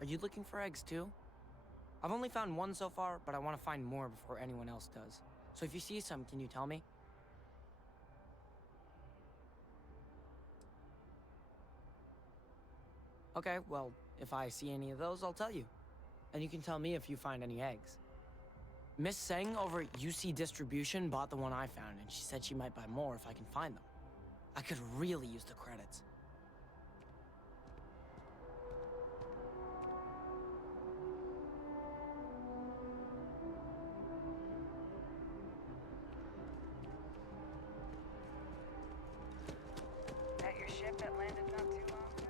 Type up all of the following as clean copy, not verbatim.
Are you looking for eggs too? I've only found one so far, but I want to find more before anyone else does. So if you see some, can you tell me? Okay, well, if I see any of those, I'll tell you. And you can tell me if you find any eggs. Miss Seng over at UC Distribution bought the one I found, and she said she might buy more if I can find them. I could really use the credits. That your ship that landed not too long ago?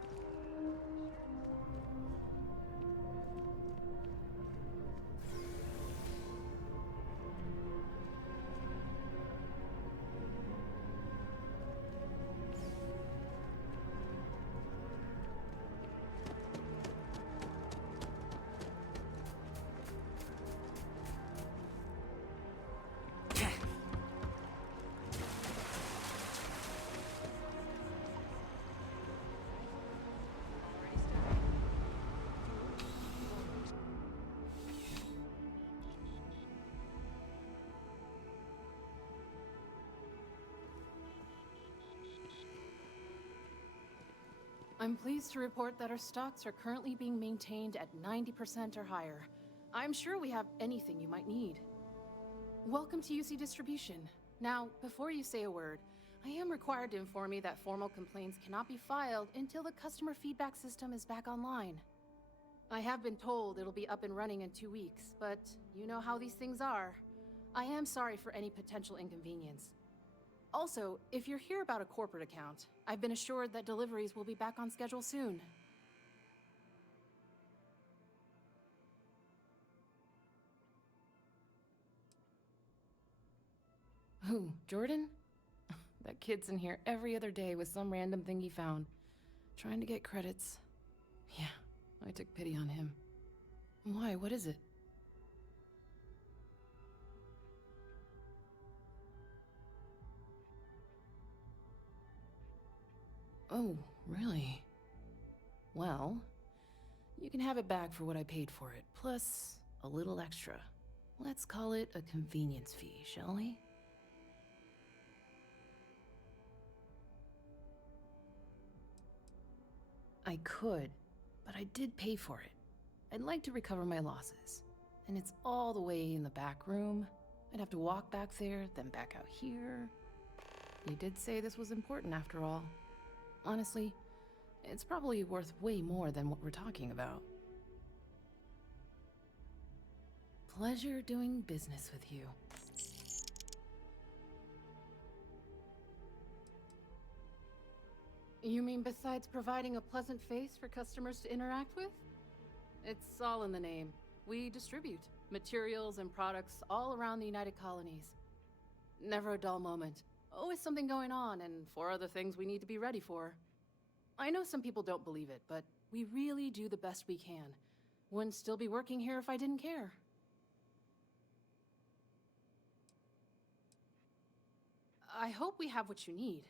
Already started. I'm pleased to report that our stocks are currently being maintained at 90% or higher. I'm sure we have anything you might need. Welcome to UC Distribution. Now, before you say a word, I am required to inform you that formal complaints cannot be filed until the customer feedback system is back online. I have been told it'll be up and running in 2 weeks, but you know how these things are. I am sorry for any potential inconvenience. Also, if you're here about a corporate account, I've been assured that deliveries will be back on schedule soon. Who, Jordan? That kid's in here every other day with some random thing he found, trying to get credits. Yeah, I took pity on him. Why, what is it? Oh, really? Well, you can have it back for what I paid for it, plus a little extra. Let's call it a convenience fee, shall we? I could, but I did pay for it. I'd like to recover my losses. And it's all the way in the back room. I'd have to walk back there, then back out here. You did say this was important after all. Honestly, it's probably worth way more than what we're talking about. Pleasure doing business with you. You mean besides providing a pleasant face for customers to interact with? It's all in the name. We distribute materials and products all around the United Colonies. Never a dull moment. Always something going on and 4 other things we need to be ready for. I know some people don't believe it, but we really do the best we can. Wouldn't still be working here if I didn't care. I hope we have what you need.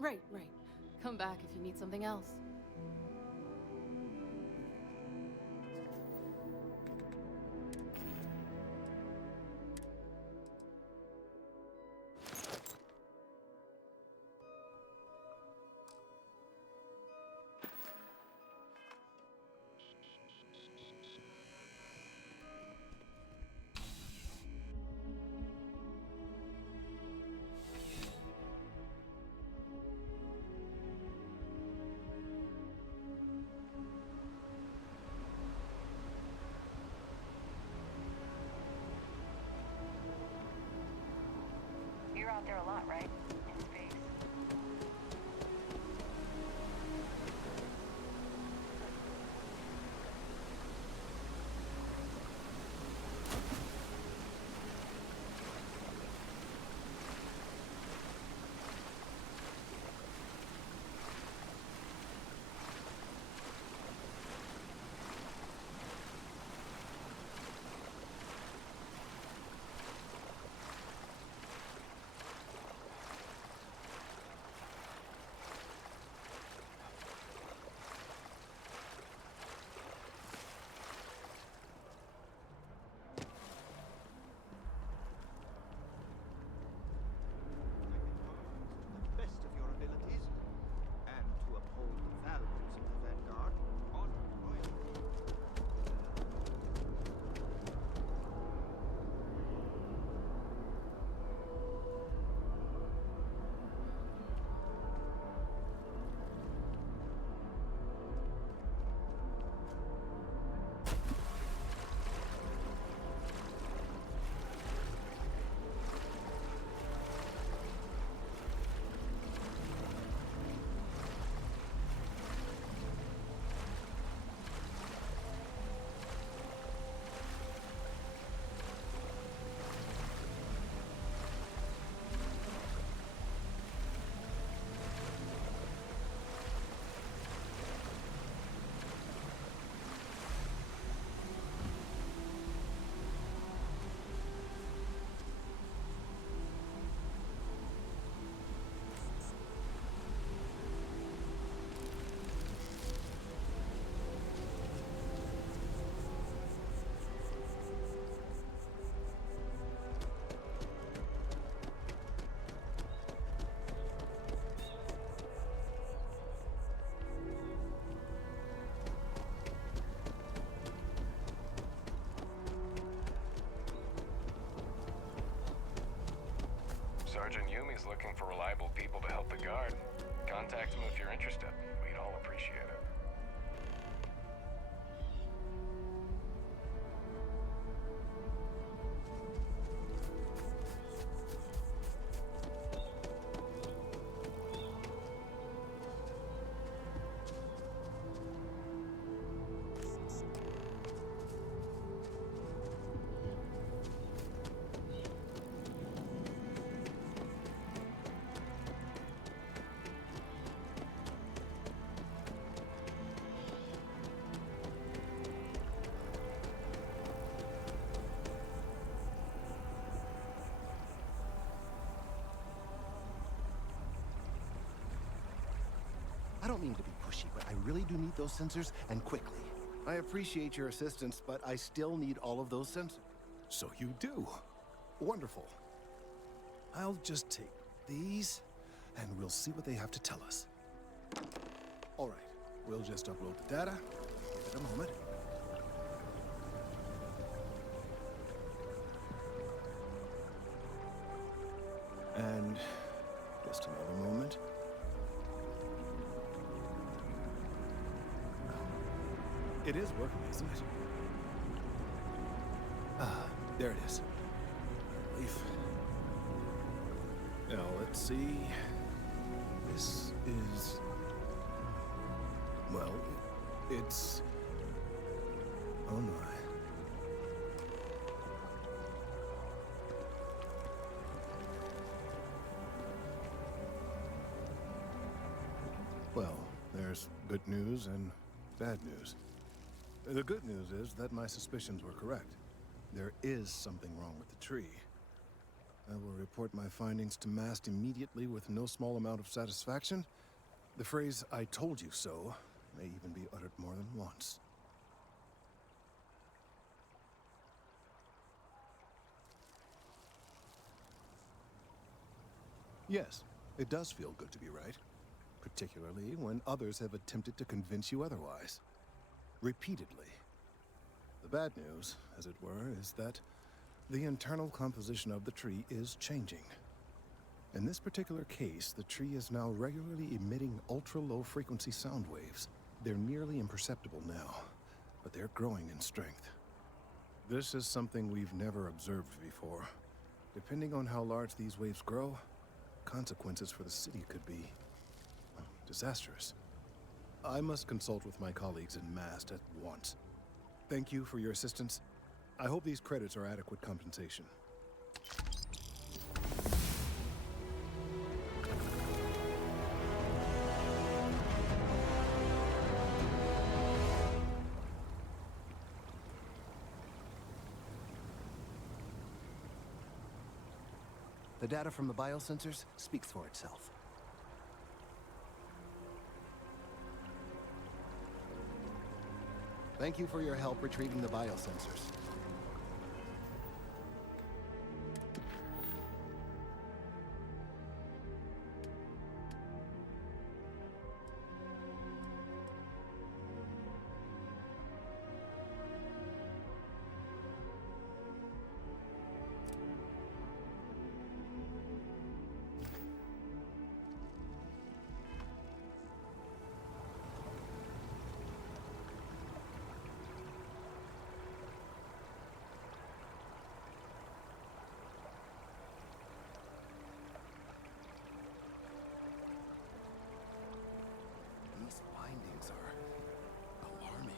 Right, right. Come back if you need something else. You're out there a lot, right? In space. The best of your abilities, and to uphold the values of the Vanguard, honor loyalty. Sergeant Yumi's looking for reliable people to help the guard. Contact him if you're interested. We'd all appreciate it. I don't mean to be pushy, but I really do need those sensors, and quickly. I appreciate your assistance, but I still need all of those sensors. So you do. Wonderful. I'll just take these, and we'll see what they have to tell us. All right, we'll just upload the data. Give it a moment. And just another moment. It is working, isn't it? Ah, there it is. Relief. Now, let's see. This is... Well, it's... Oh my. Well, there's good news and bad news. The good news is that my suspicions were correct. There is something wrong with the tree. I will report my findings to Mast immediately with no small amount of satisfaction. The phrase, "I told you so," may even be uttered more than once. Yes, it does feel good to be right, particularly when others have attempted to convince you otherwise. Repeatedly. The bad news, as it were, is that the internal composition of the tree is changing. In this particular case, the tree is now regularly emitting ultra-low frequency sound waves. They're nearly imperceptible now, but they're growing in strength. This is something we've never observed before. Depending on how large these waves grow, consequences for the city could be disastrous. I must consult with my colleagues in Mast at once. Thank you for your assistance. I hope these credits are adequate compensation. The data from the biosensors speaks for itself. Thank you for your help retrieving the biosensors. These findings are alarming.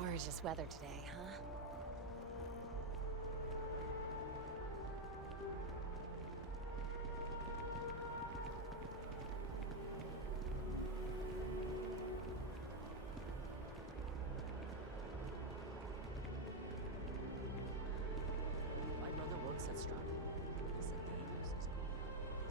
Gorgeous weather today, huh? My brother works at Starfield. He said gamers is good business.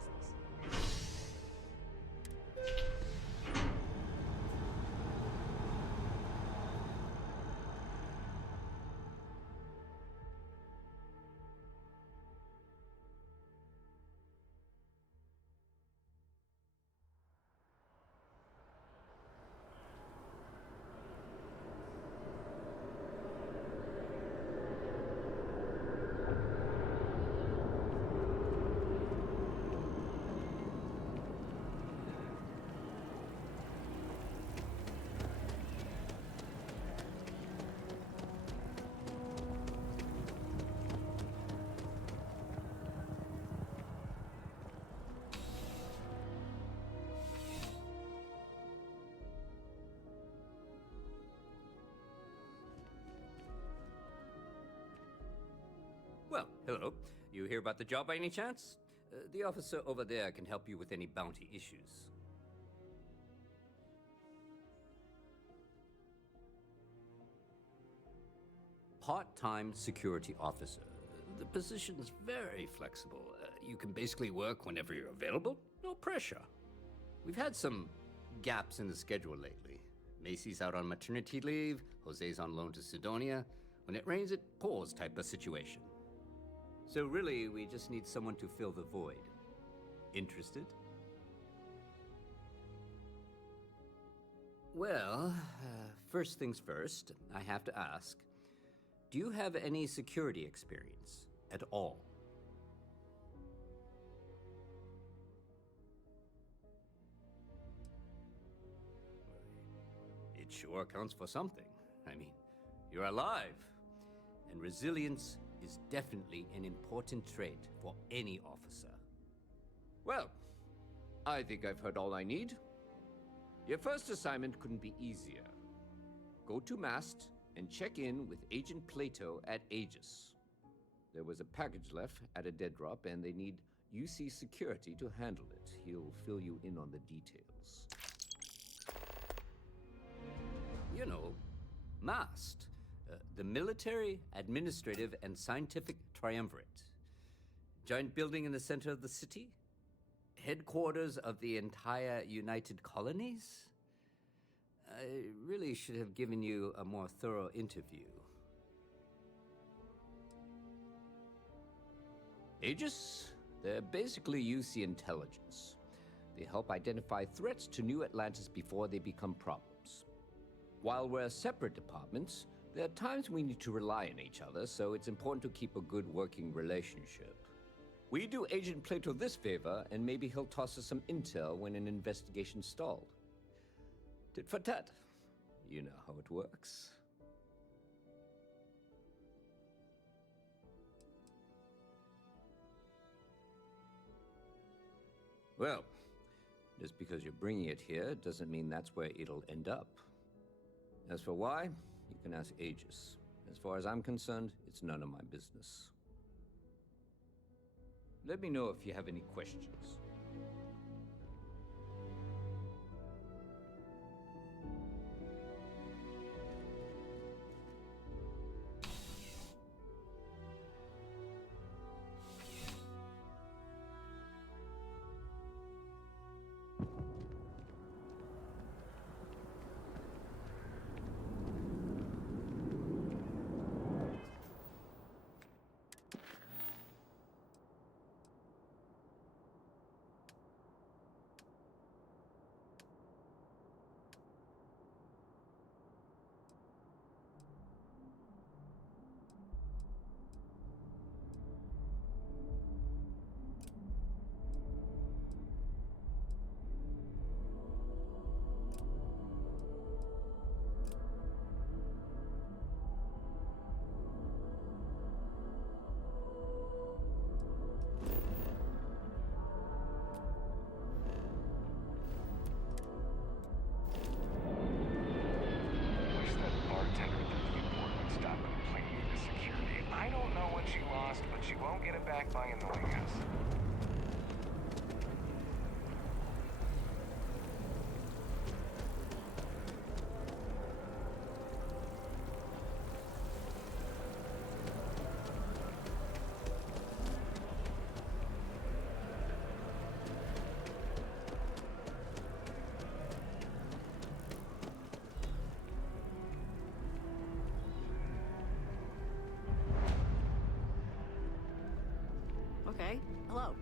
Well, hello. You hear about the job by any chance? The officer over there can help you with any bounty issues. Part-time security officer. The position's very flexible. You can basically work whenever you're available. No pressure. We've had some gaps in the schedule lately. Macy's out on maternity leave, Jose's on loan to Sidonia. When it rains, it pours type of situation. So really, we just need someone to fill the void. Interested? Well, first things first, I have to ask, do you have any security experience at all? It sure counts for something. I mean, you're alive. And resilience is definitely an important trait for any officer. Well, I think I've heard all I need. Your first assignment couldn't be easier. Go to Mast and check in with Agent Plato at Aegis. There was a package left at a dead drop, and they need UC security to handle it. He'll fill you in on the details. You know, MAST, the Military, Administrative, and Scientific Triumvirate. Giant building in the center of the city? Headquarters of the entire United Colonies? I really should have given you a more thorough interview. Aegis? They're basically UC intelligence. They help identify threats to New Atlantis before they become problems. While we're separate departments, there are times we need to rely on each other, so it's important to keep a good working relationship. We do Agent Plato this favor, and maybe he'll toss us some intel when an investigation stalled. Tit for tat. You know how it works. Well, just because you're bringing it here doesn't mean that's where it'll end up. As for why, you can ask Aegis. As far as I'm concerned, it's none of my business. Let me know if you have any questions. Wish that bartender at the viewport would stop complaining to security. I don't know what you lost, but you won't get it back by annoying us. Okay, hello.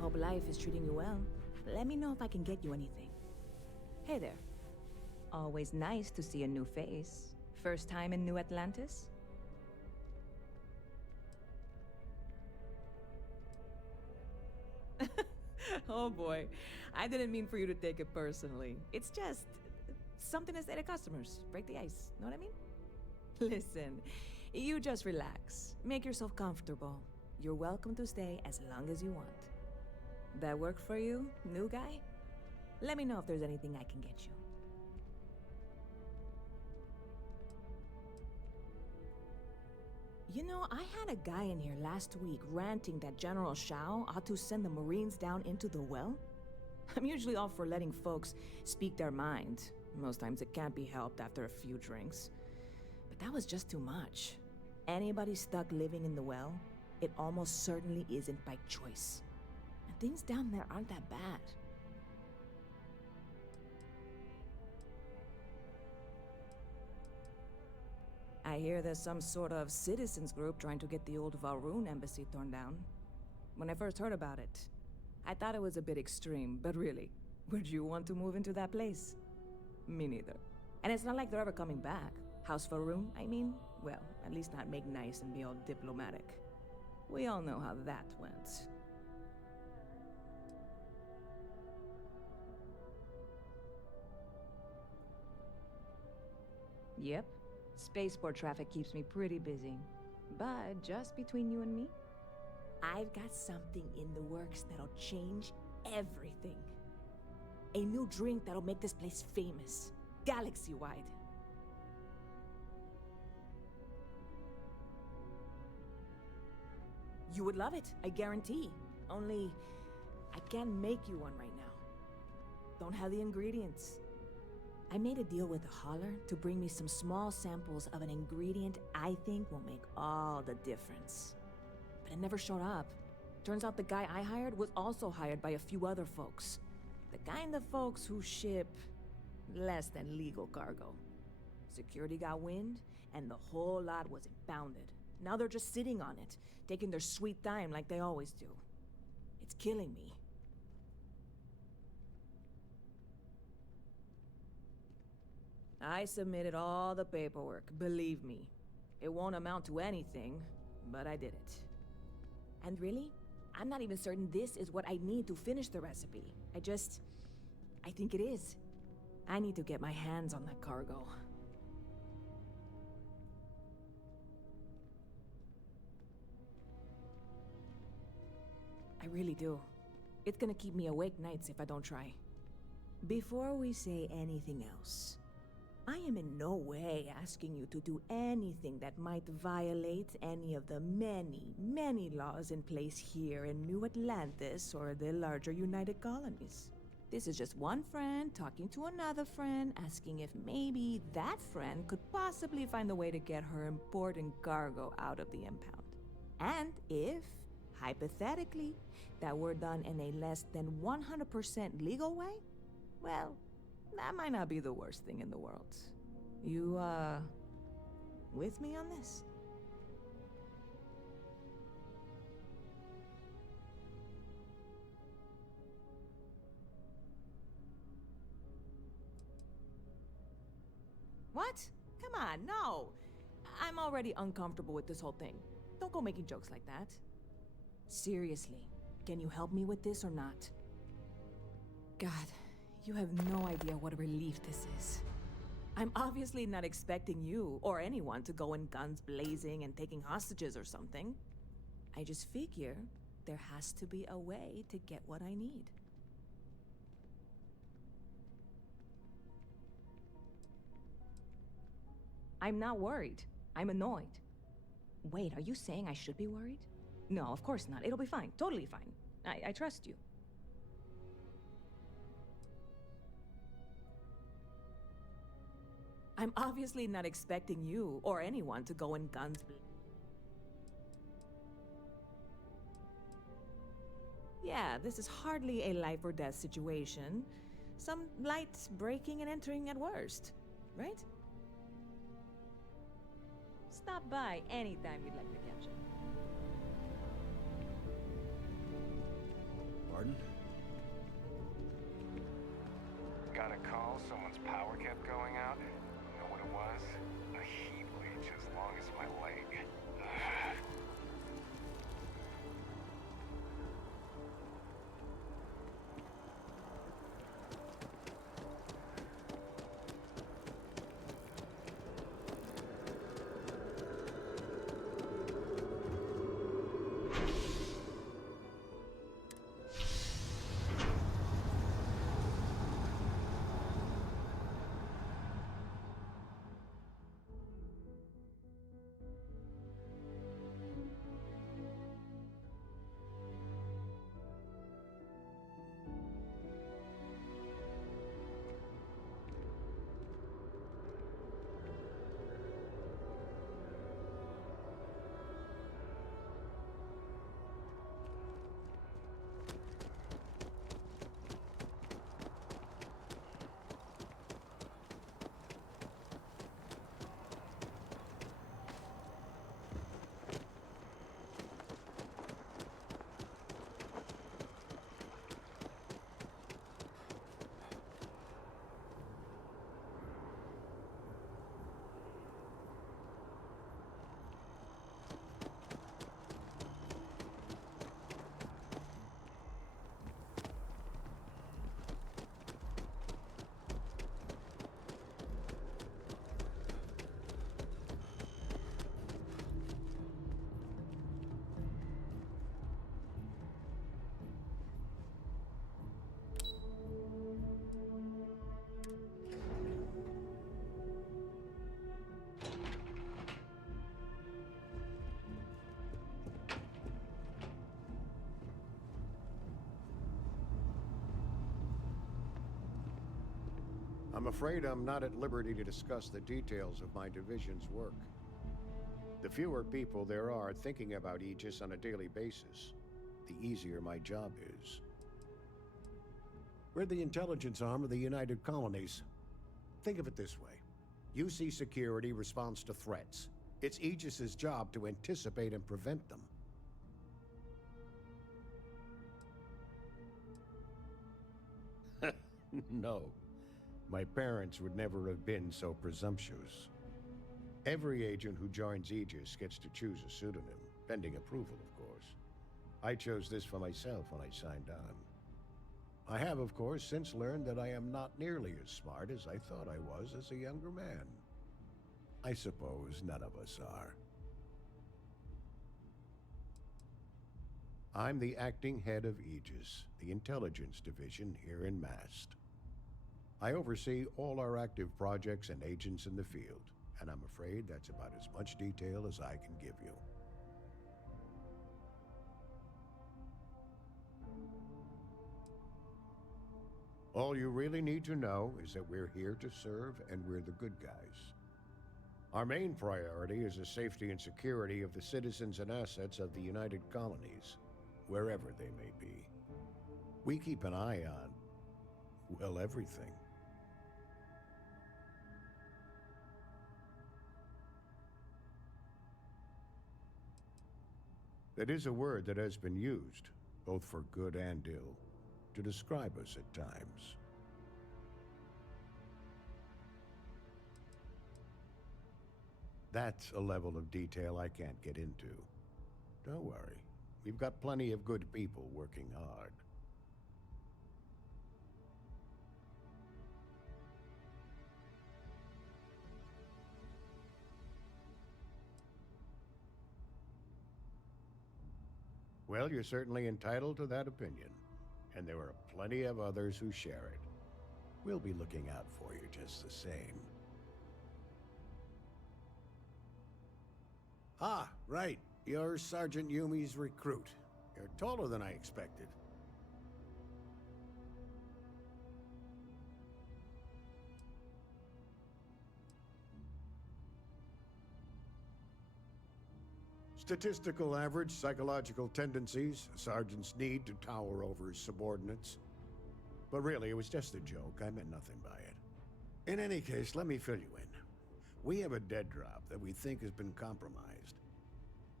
Hope life is treating you well. Let me know if I can get you anything. Hey there. Always nice to see a new face. First time in New Atlantis? Oh boy, I didn't mean for you to take it personally. It's just something to say to customers. Break the ice, know what I mean? Listen, you just relax. Make yourself comfortable. You're welcome to stay as long as you want. That work for you, new guy? Let me know if there's anything I can get you. You know, I had a guy in here last week ranting that General Shao ought to send the Marines down into the well. I'm usually all for letting folks speak their mind. Most times it can't be helped after a few drinks. But that was just too much. Anybody stuck living in the well, it almost certainly isn't by choice. And things down there aren't that bad. I hear there's some sort of citizens group trying to get the old Valroon embassy torn down. When I first heard about it, I thought it was a bit extreme, but really, would you want to move into that place? Me neither. And it's not like they're ever coming back. House Valroon, I mean? Well, at least not make nice and be all diplomatic. We all know how that went. Yep. Spaceport traffic keeps me pretty busy. But just between you and me, I've got something in the works that'll change everything. A new drink that'll make this place famous, galaxy-wide. You would love it, I guarantee. Only, I can't make you one right now. Don't have the ingredients. I made a deal with the hauler to bring me some small samples of an ingredient I think will make all the difference. But it never showed up. Turns out the guy I hired was also hired by a few other folks. The kind of folks who ship less than legal cargo. Security got wind, and the whole lot was impounded. Now they're just sitting on it, taking their sweet time like they always do. It's killing me. I submitted all the paperwork, believe me. It won't amount to anything, but I did it. And really, I'm not even certain this is what I need to finish the recipe. I think it is. I need to get my hands on that cargo. I really do. It's gonna keep me awake nights if I don't try. Before we say anything else, I am in no way asking you to do anything that might violate any of the many, many laws in place here in New Atlantis or the larger United Colonies. This is just one friend talking to another friend, asking if maybe that friend could possibly find a way to get her important cargo out of the impound. And if, hypothetically, that were done in a less than 100% legal way, well, that might not be the worst thing in the world. You, with me on this? What? Come on, no! I'm already uncomfortable with this whole thing. Don't go making jokes like that. Seriously, can you help me with this or not? God, you have no idea what a relief this is. I'm obviously not expecting you or anyone to go in guns blazing and taking hostages or something. I just figure there has to be a way to get what I need. I'm not worried. I'm annoyed. Wait, are you saying I should be worried? No, of course not. It'll be fine. Totally fine. I trust you. I'm obviously not expecting you or anyone to go in guns. Yeah, this is hardly a life or death situation. Some light breaking and entering at worst, right? Stop by anytime you'd like to catch up. Pardon? Got a call, someone's power kept going out. You know what it was? A heat leech as long as my leg. I'm afraid I'm not at liberty to discuss the details of my division's work. The fewer people there are thinking about Aegis on a daily basis, the easier my job is. We're the intelligence arm of the United Colonies. Think of it this way. UC Security responds to threats. It's Aegis's job to anticipate and prevent them. No. My parents would never have been so presumptuous. Every agent who joins Aegis gets to choose a pseudonym, pending approval, of course. I chose this for myself when I signed on. I have, of course, since learned that I am not nearly as smart as I thought I was as a younger man. I suppose none of us are. I'm the acting head of Aegis, the intelligence division here in Mast. I oversee all our active projects and agents in the field, and I'm afraid that's about as much detail as I can give you. All you really need to know is that we're here to serve and we're the good guys. Our main priority is the safety and security of the citizens and assets of the United Colonies, wherever they may be. We keep an eye on, well, everything. That is a word that has been used, both for good and ill, to describe us at times. That's a level of detail I can't get into. Don't worry, we've got plenty of good people working hard. Well, you're certainly entitled to that opinion, and there are plenty of others who share it. We'll be looking out for you just the same. Ah, right. You're Sergeant Yumi's recruit. You're taller than I expected. Statistical average psychological tendencies, a sergeant's need to tower over his subordinates. But really, it was just a joke. I meant nothing by it. In any case, let me fill you in. We have a dead drop that we think has been compromised.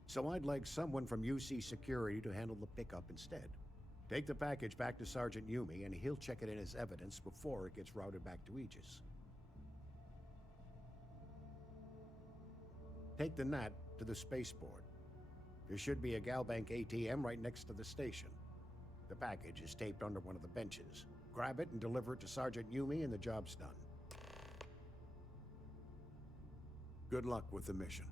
So I'd like someone from UC Security to handle the pickup instead. Take the package back to Sergeant Yumi, and he'll check it in as evidence before it gets routed back to Aegis. Take the NAT to the spaceport. There should be a Galbank ATM right next to the station. The package is taped under one of the benches. Grab it and deliver it to Sergeant Yumi, and the job's done. Good luck with the mission.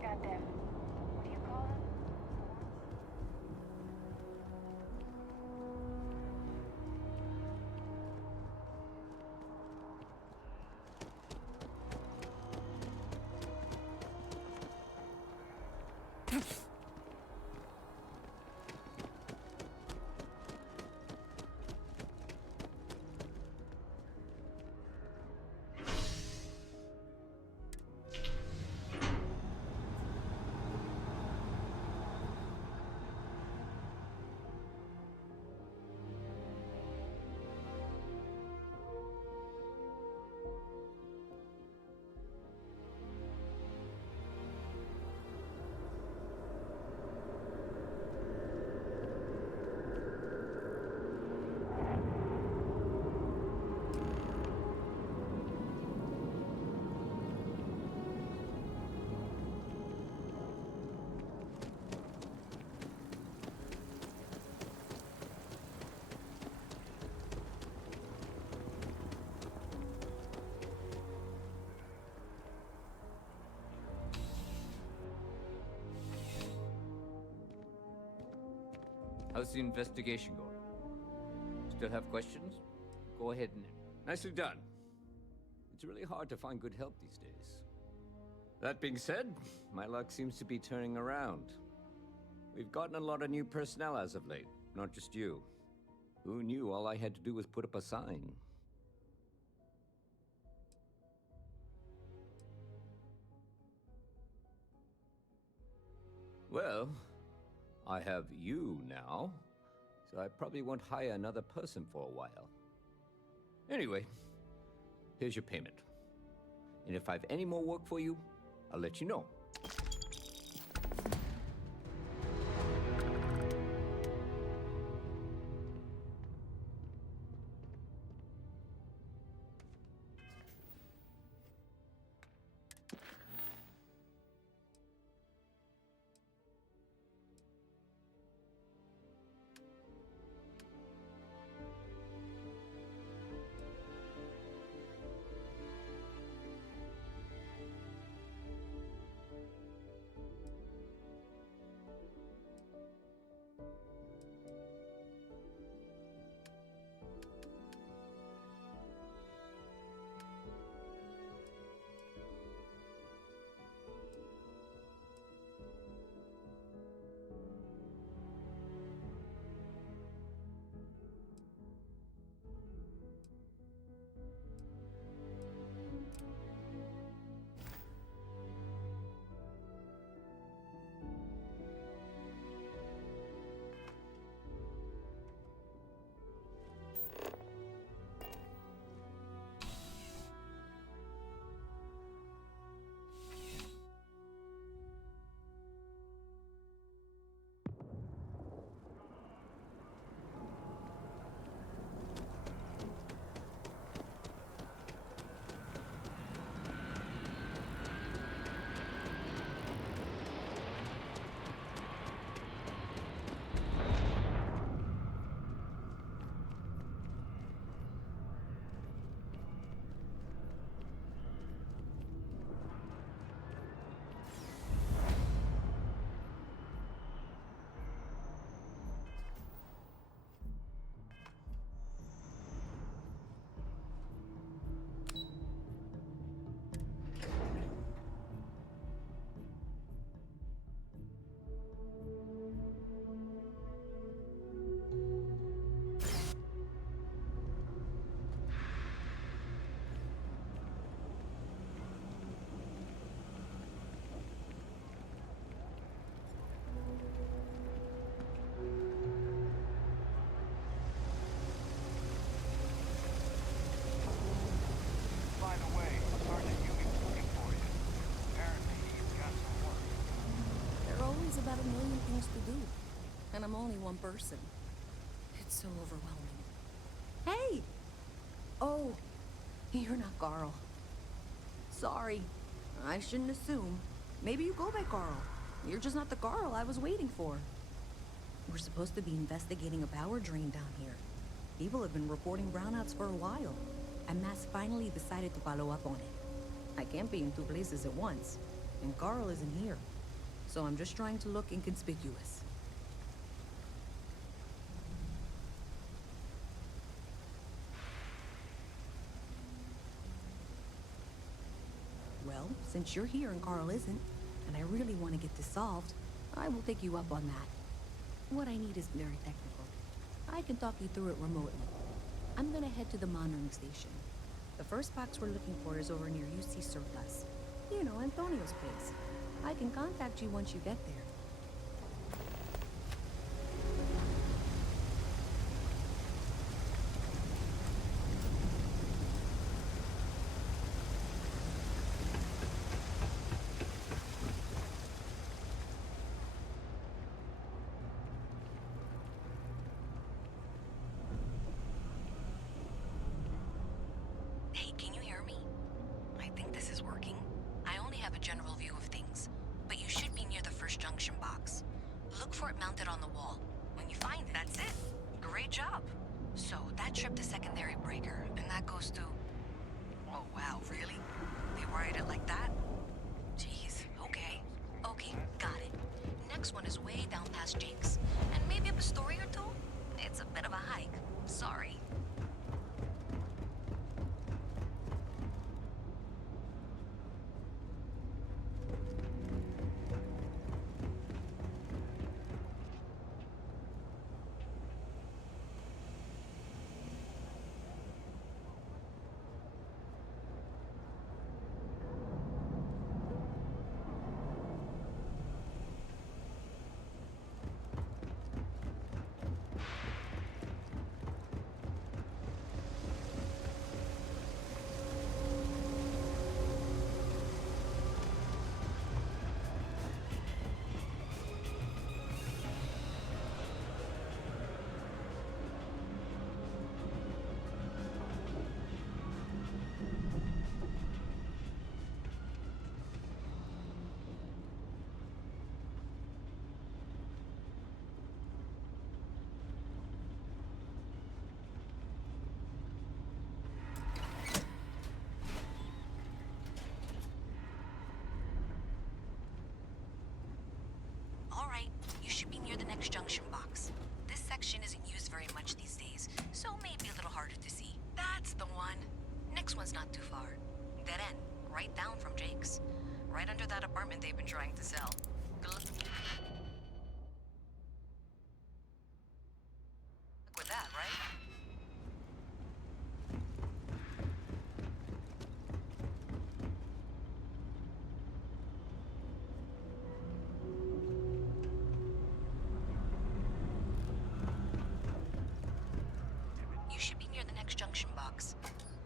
Got them. What do you call them? How's the investigation going? Still have questions? Go ahead and... Nicely done. It's really hard to find good help these days. That being said, my luck seems to be turning around. We've gotten a lot of new personnel as of late, not just you. Who knew all I had to do was put up a sign? Well, I have you now, so I probably won't hire another person for a while. Anyway, here's your payment. And if I have any more work for you, I'll let you know. By the way, Sergeant Yumi was looking for you. Apparently, he's got some work. There are always about a million things to do, and I'm only one person. It's so overwhelming. Hey! Oh, you're not Carl. Sorry, I shouldn't assume. Maybe you go by Carl. You're just not the Carl I was waiting for. We're supposed to be investigating a power drain down here. People have been reporting brownouts for a while, and Mass finally decided to follow up on it. I can't be in two places at once, and Carl isn't here. So I'm just trying to look inconspicuous. Well, since you're here and Carl isn't, and I really want to get this solved, I will take you up on that. What I need is very technical. I can talk you through it remotely. I'm gonna head to the monitoring station. The first box we're looking for is over near UC Surplus. You know, Antonio's place. I can contact you once you get there. Hey, can you hear me? I think this is working. I only have a general view of things, but you should be near the first junction box. Look for it mounted on the wall. When you find it, that's it. Great job. So that tripped the secondary breaker, and that goes to... Oh, wow, really? They wired it like that? Jeez, okay. Okay, got it. Next one is way down past Jake's, and maybe up a story or two. bit of a hike. Sorry. Alright, you should be near the next junction box. This section isn't used very much these days, so maybe a little harder to see. That's the one. Next one's not too far. Dead end, right down from Jake's. Right under that apartment they've been trying to sell. Good luck with that, right? You should be near the next junction box.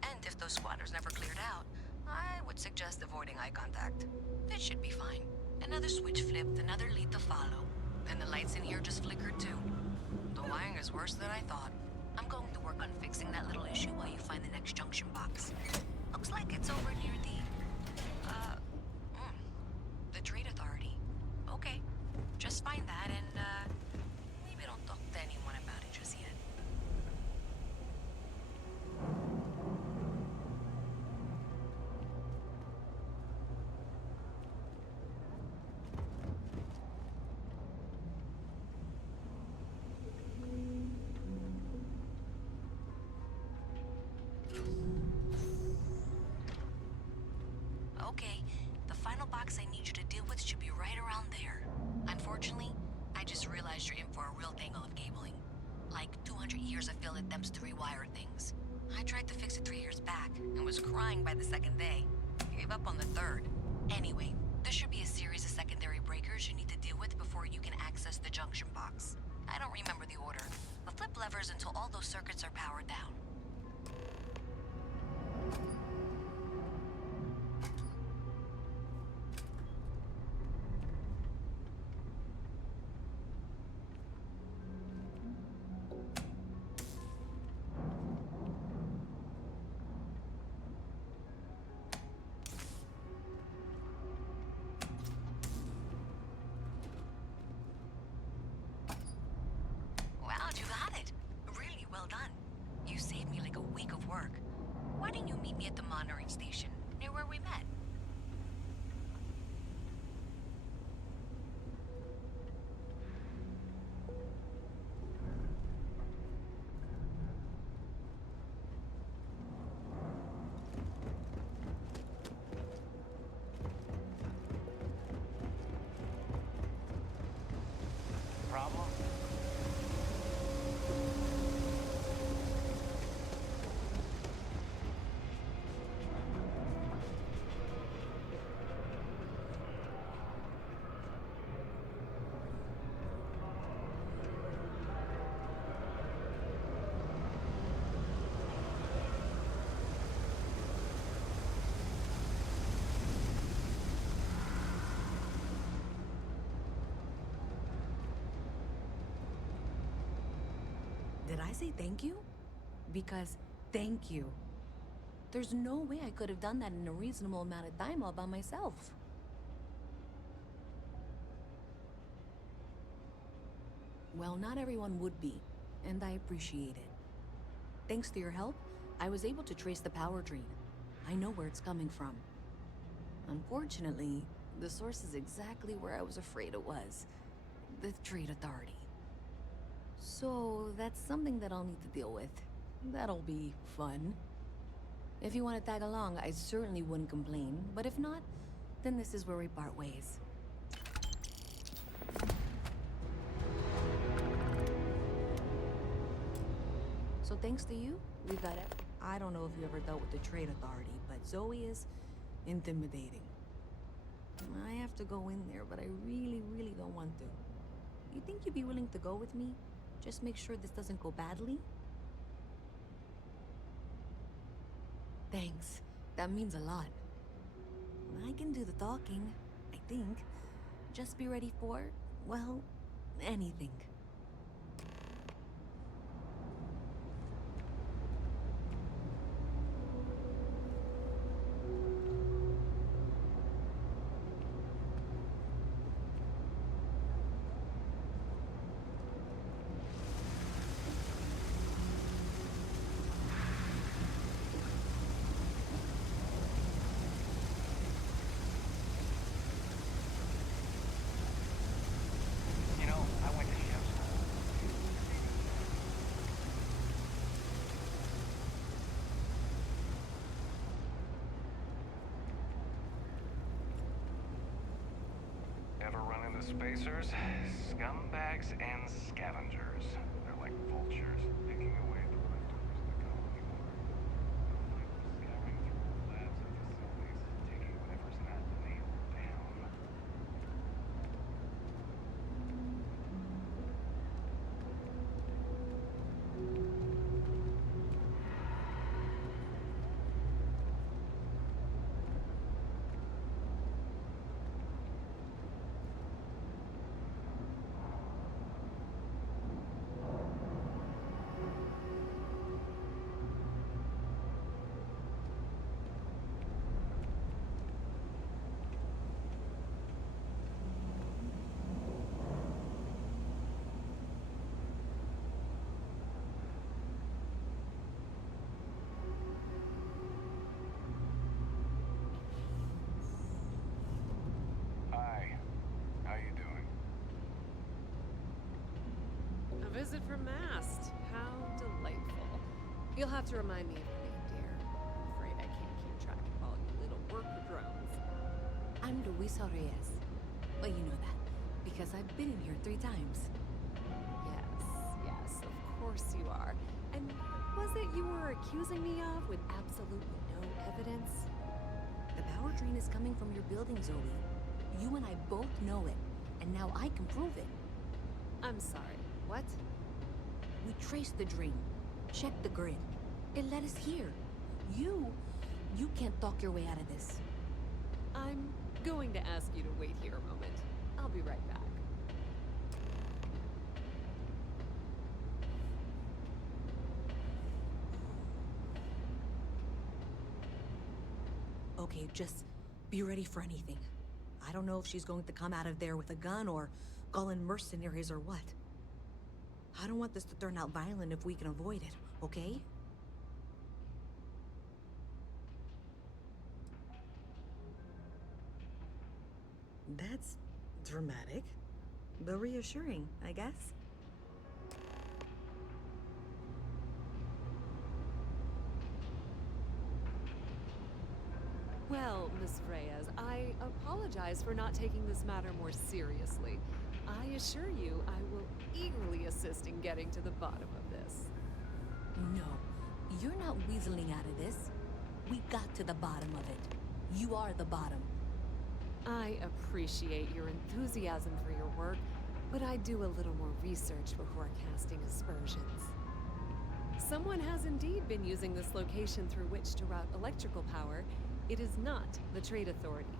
And if those squatters never cleared out, I would suggest avoiding eye contact. It should be fine. Another switch flipped, another lead to follow. And the lights in here just flickered too. The wiring is worse than I thought. I'm going to work on fixing that little issue while you find the next junction box. Looks like it's over near the Trade Authority. Okay, just find that and, maybe don't talk to anyone about it just yet. Okay, the final box I need you to deal with should be right around there. Unfortunately, I just realized you're in for a real tangle of cabling. Like 200 years of fill attempts to rewire things. I tried to fix it 3 years back and was crying by the second day. Gave up on the third. Anyway, there should be a series of secondary breakers you need to deal with before you can access the junction box. I don't remember the order, but flip levers until all those circuits are powered down. Wow, you got it. Really well done. You saved me like a week of work. Why didn't you meet me at the monitoring station, near where we met? Problem? Did I say thank you? Because thank you. There's no way I could have done that in a reasonable amount of time all by myself. Well, not everyone would be, and I appreciate it. Thanks to your help, I was able to trace the power drain. I know where it's coming from. Unfortunately, the source is exactly where I was afraid it was. The Trade Authority. So that's something that I'll need to deal with. That'll be fun. If you want to tag along, I certainly wouldn't complain. But if not, then this is where we part ways. So thanks to you, we got it. I don't know if you ever dealt with the Trade Authority, but Zoe is intimidating. I have to go in there, but I really don't want to. You think you'd be willing to go with me? Just make sure this doesn't go badly? Thanks. That means a lot. I can do the talking, I think. Just be ready for, well, anything. You know, I went to chef school. Ever run into spacers? Scumbags and scavengers. They're like vultures, picking away at the leftovers of the colony war. You'll find them scouring through labs and facilities, taking whatever's not nailed down. Hi. How you doing? A visit from Mast. How delightful. You'll have to remind me of your name, dear. I'm afraid I can't keep track of all you little worker drones. I'm Luisa Reyes. Well, you know that, because I've been in here 3 times. Yes, of course you are. And what was it you were accusing me of with absolutely no evidence? The power drain is coming from your building, Zoe. You and I both know it, and now I can prove it. I'm sorry, what? We traced the drain, checked the grid. It led us here. You can't talk your way out of this. I'm going to ask you to wait here a moment. I'll be right back. Okay, just be ready for anything. I don't know if she's going to come out of there with a gun or call in mercenaries or what. I don't want this to turn out violent if we can avoid it, okay? That's dramatic, but reassuring, I guess. Well, Miss Reyes, I apologize for not taking this matter more seriously. I assure you, I will eagerly assist in getting to the bottom of this. No, you're not weaseling out of this. We got to the bottom of it. You are the bottom. I appreciate your enthusiasm for your work, but I do a little more research before casting aspersions. Someone has indeed been using this location through which to route electrical power. It is not the Trade Authority.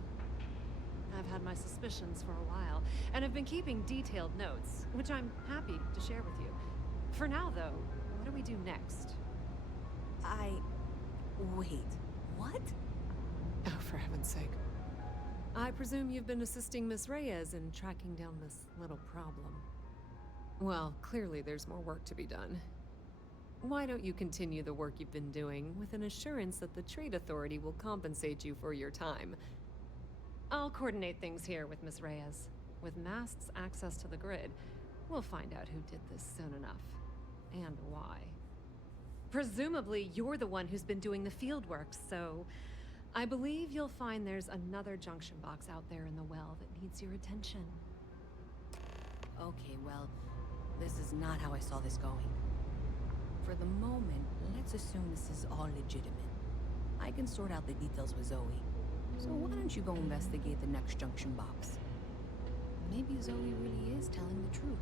I've had my suspicions for a while, and have been keeping detailed notes, which I'm happy to share with you. For now, though, what do we do next? Wait, what? Oh, for heaven's sake. I presume you've been assisting Miss Reyes in tracking down this little problem. Well, clearly there's more work to be done. Why don't you continue the work you've been doing with an assurance that the Trade Authority will compensate you for your time? I'll coordinate things here with Miss Reyes. With Mast's access to the grid, We'll find out who did this soon enough. And why. Presumably, you're the one who's been doing the field work, so... I believe you'll find there's another junction box out there in the well that needs your attention. Okay, well, this is not how I saw this going. For the moment, let's assume this is all legitimate. I can sort out the details with Zoe. So why don't you go investigate the next junction box? Maybe Zoe really is telling the truth.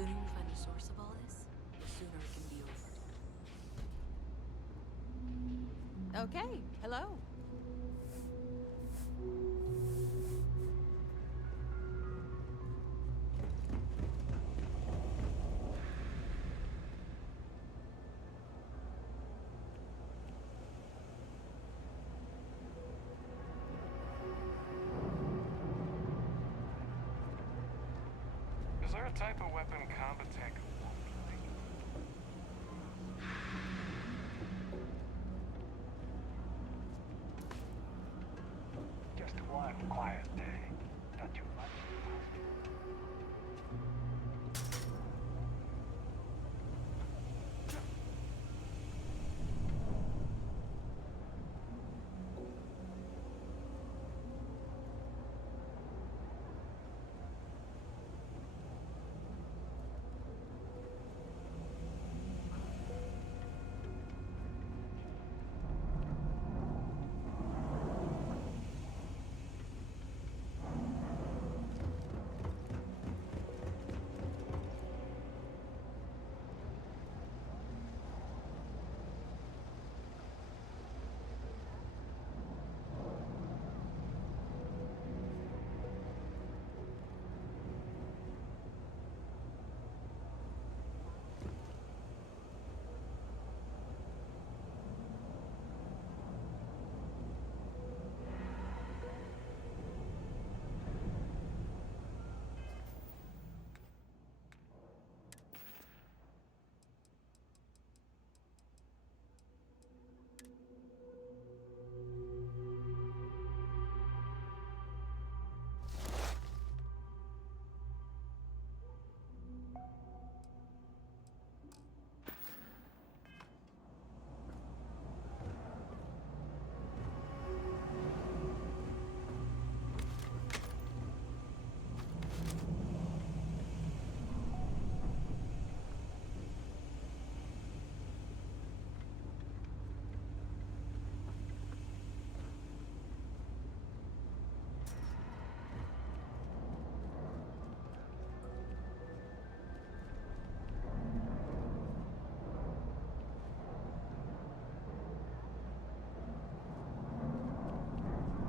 sooner we find the source of all this, the sooner it can be over. Okay, hello. Is there a type of weapon combat tech won't like? Just one quiet day. Not too much.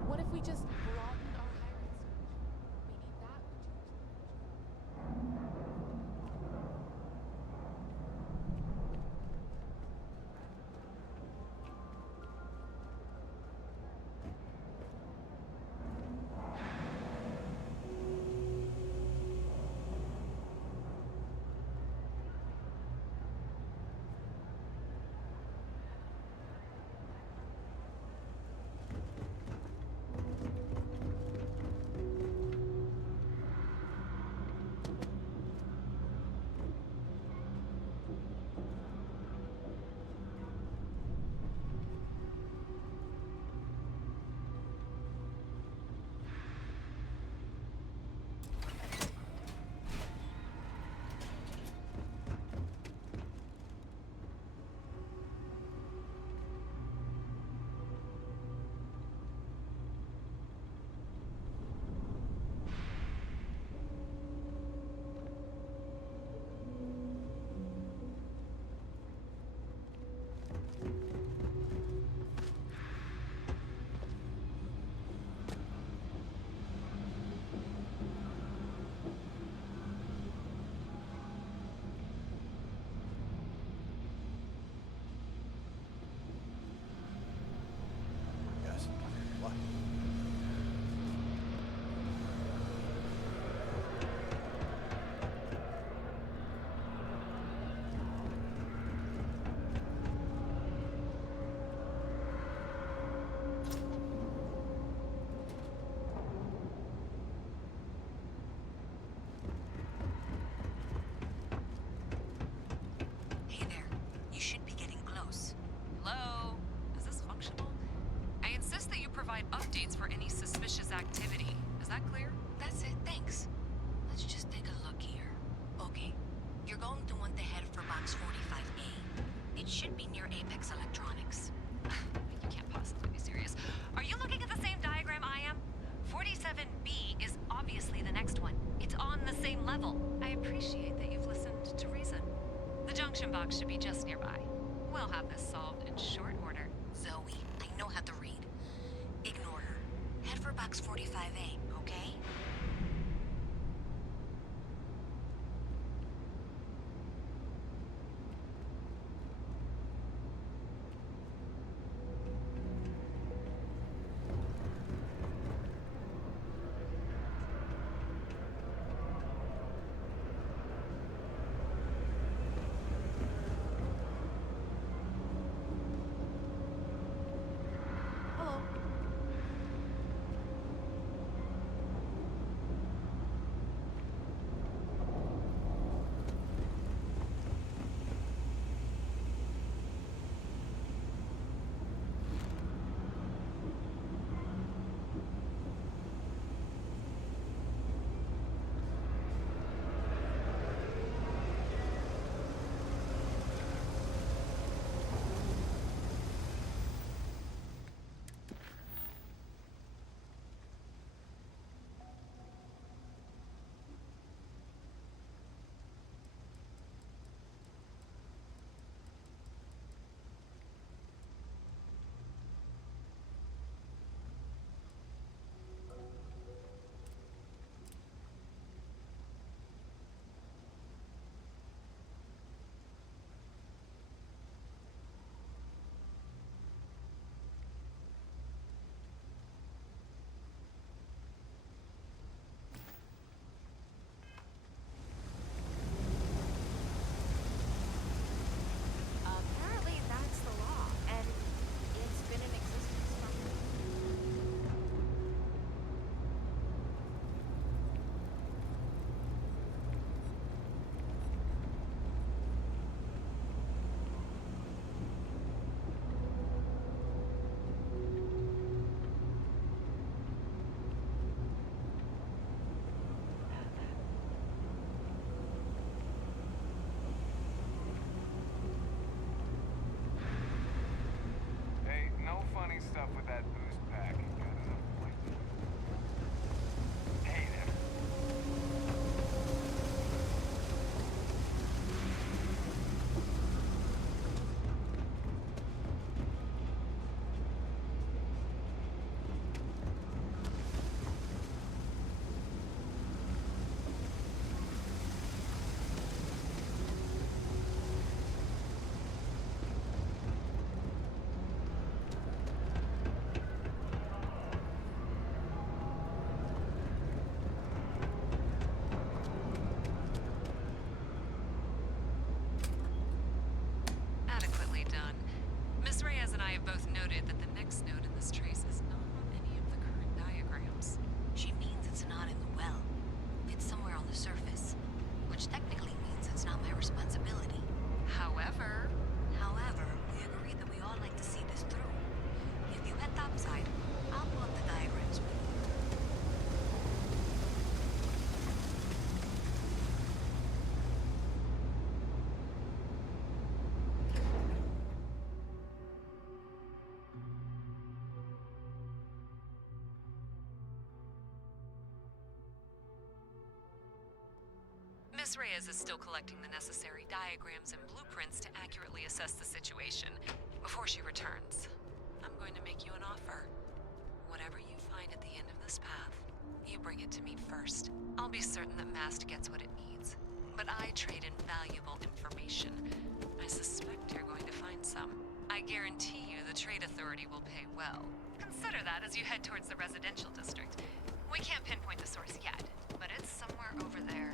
What if we just broadened our hiring search? Maybe that would change the junction box should be just nearby. We'll have this solved in short order. Zoe, I know how to read. Ignore her. Head for box 45A, okay? Hello. Apparently that's the law, and it's been in existence for... Hey, no funny stuff with that boost pack. Got enough points. Hey there. Adequately done. Miss Reyes and I have both noted that the next node in this trace is not on any of the current diagrams. She means it's not in the well. It's somewhere on the surface. Which technically means it's not my responsibility. However, However, we agreed that we all like to see this through. If you head topside, I'll pull up the diagrams with you. Miss Reyes is still collecting the necessary diagrams and blueprints to accurately assess the situation before she returns. I'm going to make you an offer. Whatever you find at the end of this path, you bring it to me first. I'll be certain that Mast gets what it needs. But I trade in valuable information. I suspect you're going to find some. I guarantee you the Trade Authority will pay well. Consider that as you head towards the residential district. We can't pinpoint the source yet, but it's somewhere over there.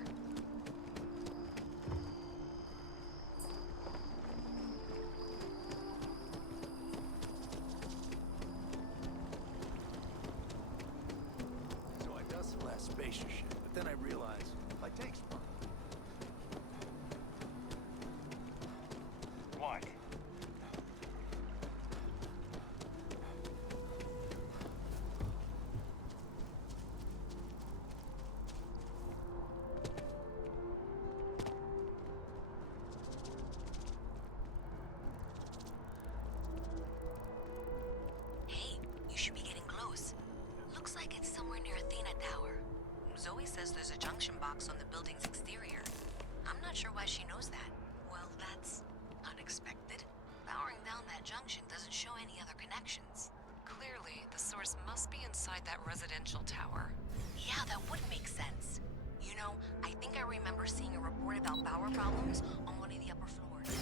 So I dust the last spacer shit, but then I realized if I take some... What? Hey, you should be getting close. Looks like it's somewhere near Athena Tower. Zoe says there's a junction box on the building's exterior. I'm not sure why she knows that. Well, that's junction doesn't show any other connections. Clearly, the source must be inside that residential tower. Yeah, that would make sense. You know, I think I remember seeing a report about power problems on one of the upper floors.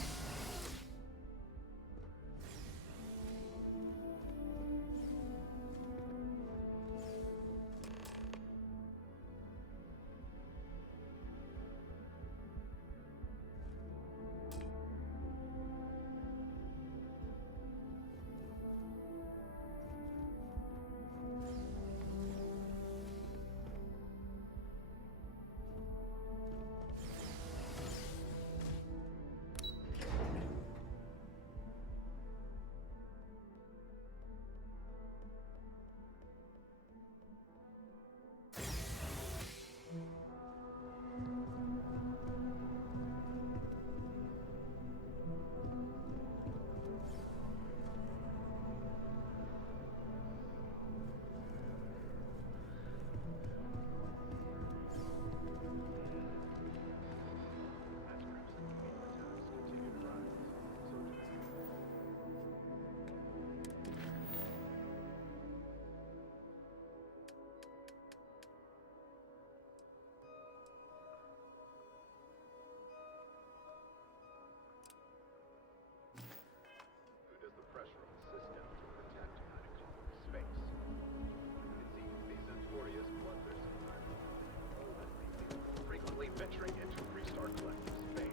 Venturing into Restart Collective space.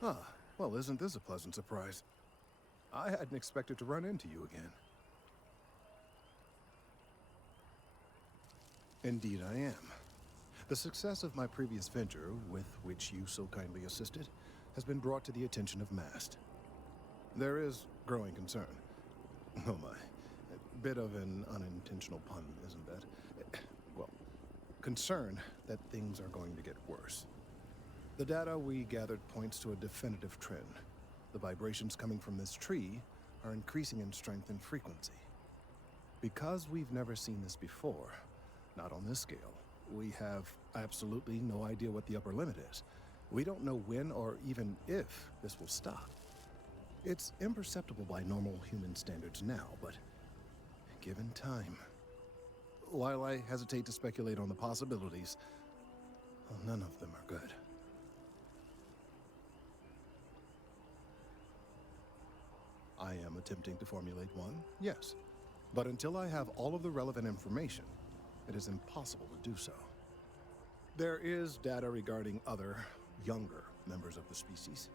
Ah, well, isn't this a pleasant surprise? I hadn't expected to run into you again. Indeed I am. The success of my previous venture, with which you so kindly assisted, has been brought to the attention of Mast. There is growing concern. Oh my. A bit of an unintentional pun, isn't that? Well, concern that things are going to get worse. The data we gathered points to a definitive trend. The vibrations coming from this tree are increasing in strength and frequency. Because we've never seen this before, not on this scale, we have absolutely no idea what the upper limit is. We don't know when or even if this will stop. It's imperceptible by normal human standards now, but given time. While I hesitate to speculate on the possibilities, well, none of them are good. I am attempting to formulate one, yes. But until I have all of the relevant information, it is impossible to do so. There is data regarding other, younger members of the species.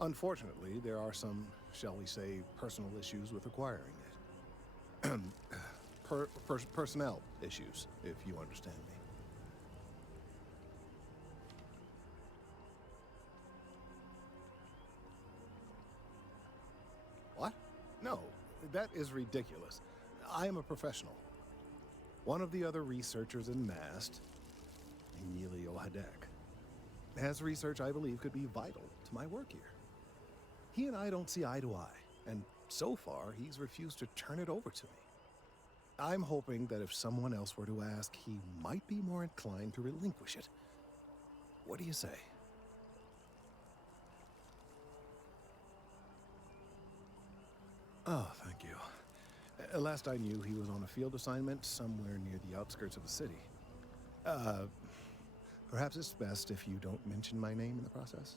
Unfortunately, there are some, shall we say, personal issues with acquiring it. Personnel issues, if you understand me. What? No, that is ridiculous. I am a professional. One of the other researchers in Mast, Emilio Hadek, has research I believe could be vital to my work here. He and I don't see eye to eye, and so far he's refused to turn it over to me. I'm hoping that if someone else were to ask, he might be more inclined to relinquish it. What do you say? Oh, thank you. Last I knew, he was on a field assignment somewhere near the outskirts of the city. Perhaps it's best if you don't mention my name in the process?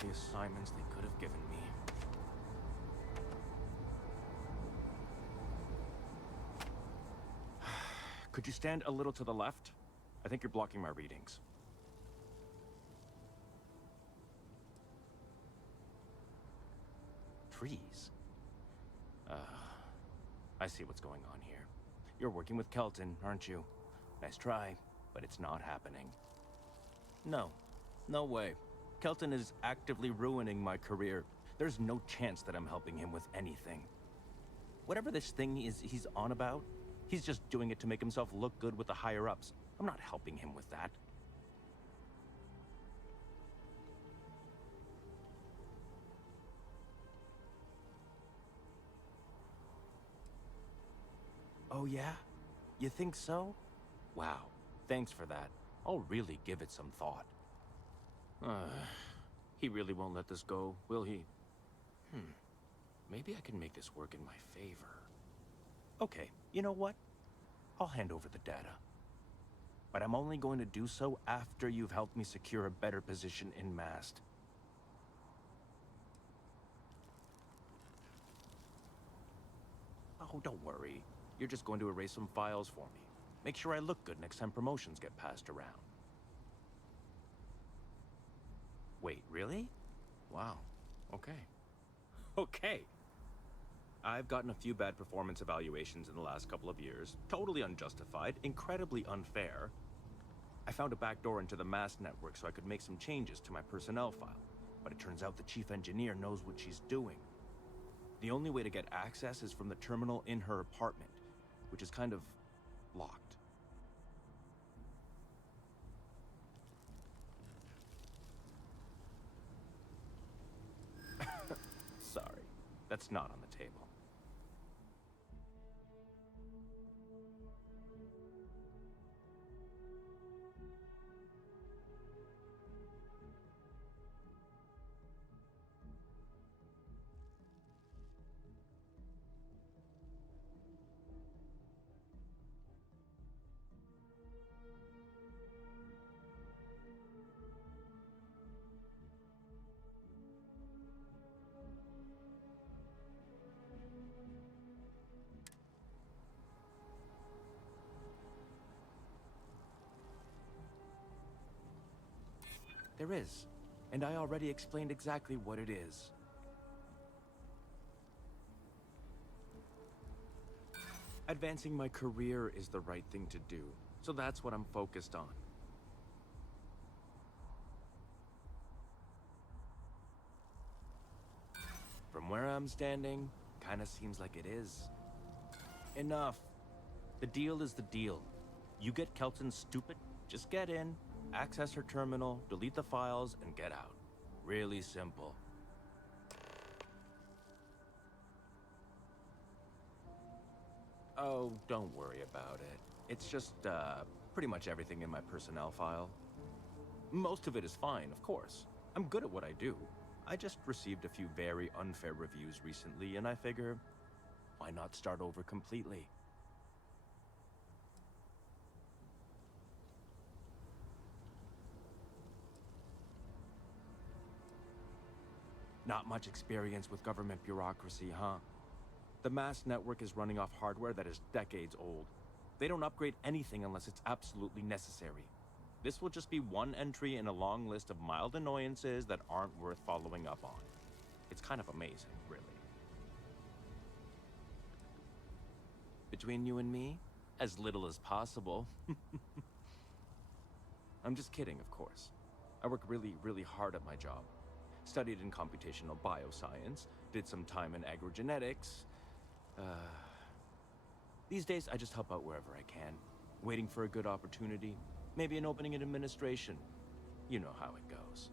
the assignments they could have given me. Could you stand a little to the left? I think you're blocking my readings. Trees? I see what's going on here. You're working with Kelton, aren't you? Nice try, but it's not happening. No. No way. Kelton is actively ruining my career. There's no chance that I'm helping him with anything. Whatever this thing is he's on about, he's just doing it to make himself look good with the higher-ups. I'm not helping him with that. Oh yeah? You think so? Wow. Thanks for that. I'll really give it some thought. He really won't let this go, will he? Maybe I can make this work in my favor. Okay, you know what? I'll hand over the data. But I'm only going to do so after you've helped me secure a better position in MAST. Oh, don't worry. You're just going to erase some files for me. Make sure I look good next time promotions get passed around. Wait, really? Wow. Okay. Okay. I've gotten a few bad performance evaluations in the last couple of years. Totally unjustified, incredibly unfair. I found a backdoor into the MAST network so I could make some changes to my personnel file. But it turns out the chief engineer knows what she's doing. The only way to get access is from the terminal in her apartment, which is kind of locked. Sorry, that's not on the table. There is, and I already explained exactly what it is. Advancing my career is the right thing to do, so that's what I'm focused on. From where I'm standing, kinda seems like it is. Enough. The deal is the deal. You get Kelton stupid, just get in, access her terminal, delete the files, and get out. Really simple. Oh, don't worry about it. It's just, pretty much everything in my personnel file. Most of it is fine, of course. I'm good at what I do. I just received a few very unfair reviews recently, and I figure, why not start over completely? Not much experience with government bureaucracy, huh? The MAST network is running off hardware that is decades old. They don't upgrade anything unless it's absolutely necessary. This will just be one entry in a long list of mild annoyances that aren't worth following up on. It's kind of amazing, really. Between you and me, as little as possible. I'm just kidding, of course. I work really, really hard at my job. Studied in computational bioscience, did some time in agrogenetics. These days, I just help out wherever I can, waiting for a good opportunity, maybe an opening in administration. You know how it goes.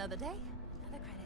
Another day, another credit.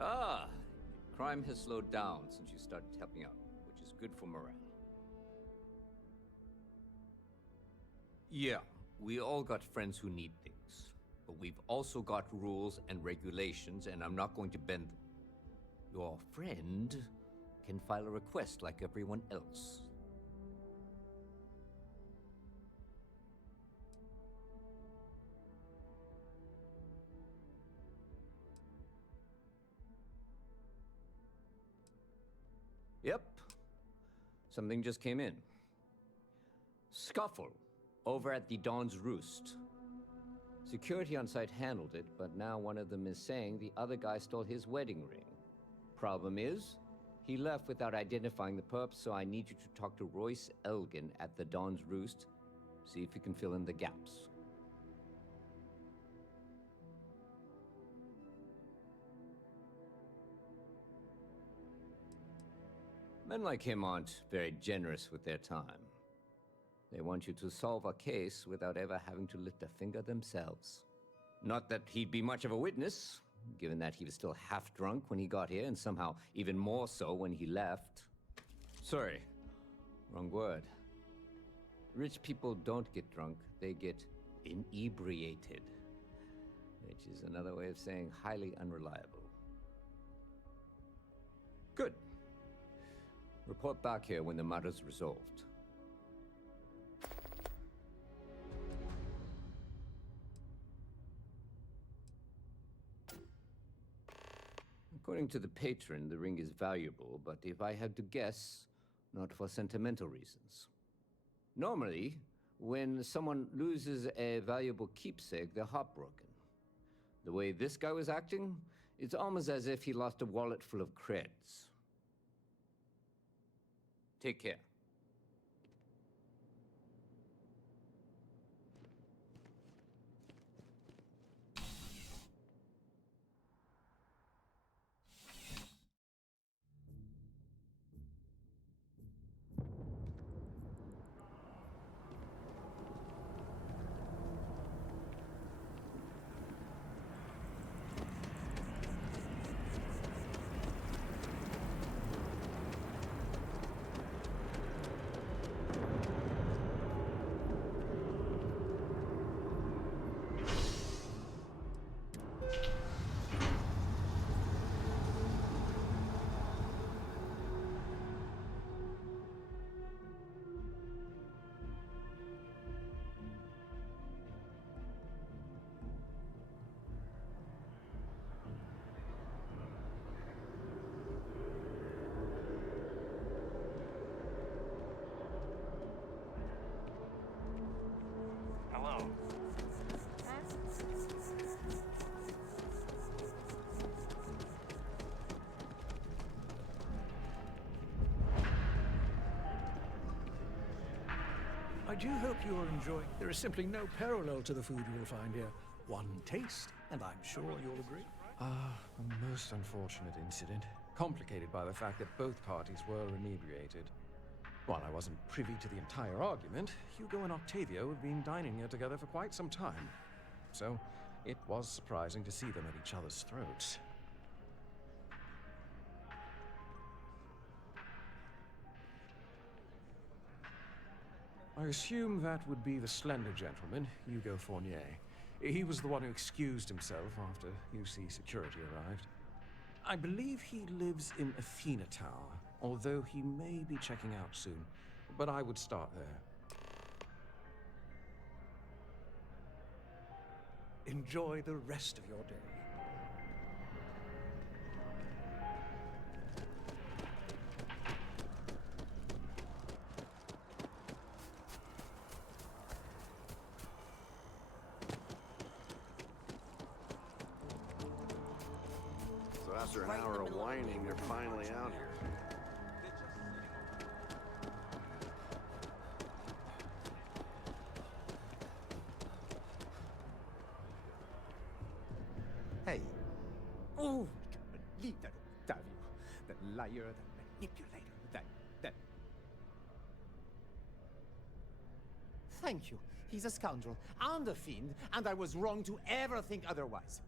Ah, crime has slowed down since you started helping out, which is good for morale. Yeah, we all got friends who need things, but we've also got rules and regulations, and I'm not going to bend them. Your friend can file a request like everyone else. Yep. Something just came in. Scuffle over at the Dawn's Roost. Security on site handled it, but now one of them is saying the other guy stole his wedding ring. Problem is, he left without identifying the perp, so I need you to talk to Royce Elgin at the Dawn's Roost. See if you can fill in the gaps. Men like him aren't very generous with their time. They want you to solve a case without ever having to lift a finger themselves. Not that he'd be much of a witness, given that he was still half drunk when he got here, and somehow even more so when he left. Sorry, wrong word. Rich people don't get drunk, they get inebriated. Which is another way of saying highly unreliable. Good. Report back here when the matter's resolved. According to the patron, the ring is valuable, but if I had to guess, not for sentimental reasons. Normally, when someone loses a valuable keepsake, they're heartbroken. The way this guy was acting, it's almost as if he lost a wallet full of creds. Take care. Hello. I do hope you are enjoying. There is simply no parallel to the food you will find here. One taste, and I'm sure you'll agree. A most unfortunate incident, complicated by the fact that both parties were inebriated. While I wasn't privy to the entire argument, Hugo and Octavio had been dining here together for quite some time. So, it was surprising to see them at each other's throats. I assume that would be the slender gentleman, Hugo Fournier. He was the one who excused himself after UC security arrived. I believe he lives in Athena Tower, although he may be checking out soon. But I would start there. Enjoy the rest of your day. So after an hour of whining, they're finally out here. Hey. Oh, I can't believe that Octavio. That liar, that manipulator, that... Thank you. He's a scoundrel and a fiend, and I was wrong to ever think otherwise.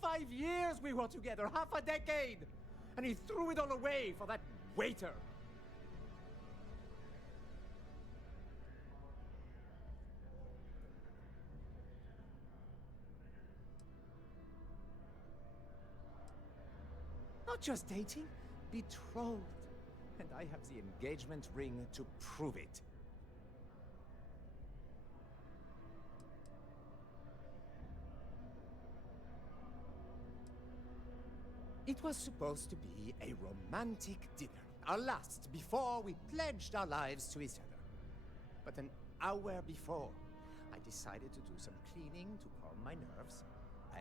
5 years we were together, half a decade! And he threw it all away for that waiter. Not just dating, betrothed. And I have the engagement ring to prove it. It was supposed to be a romantic dinner, our last before we pledged our lives to each other. But an hour before, I decided to do some cleaning to calm my nerves. I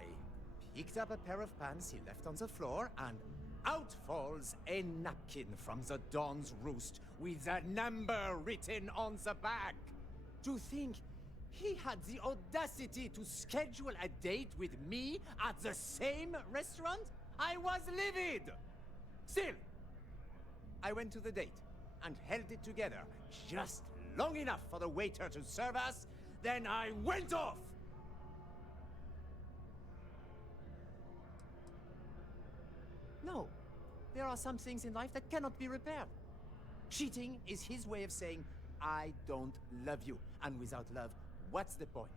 picked up a pair of pants he left on the floor, and out falls a napkin from the Dawn's Roost with a number written on the back. To think he had the audacity to schedule a date with me at the same restaurant? I was livid! Still, I went to the date and held it together just long enough for the waiter to serve us, then I went off! No, there are some things in life that cannot be repaired. Cheating is his way of saying, I don't love you, and without love, what's the point?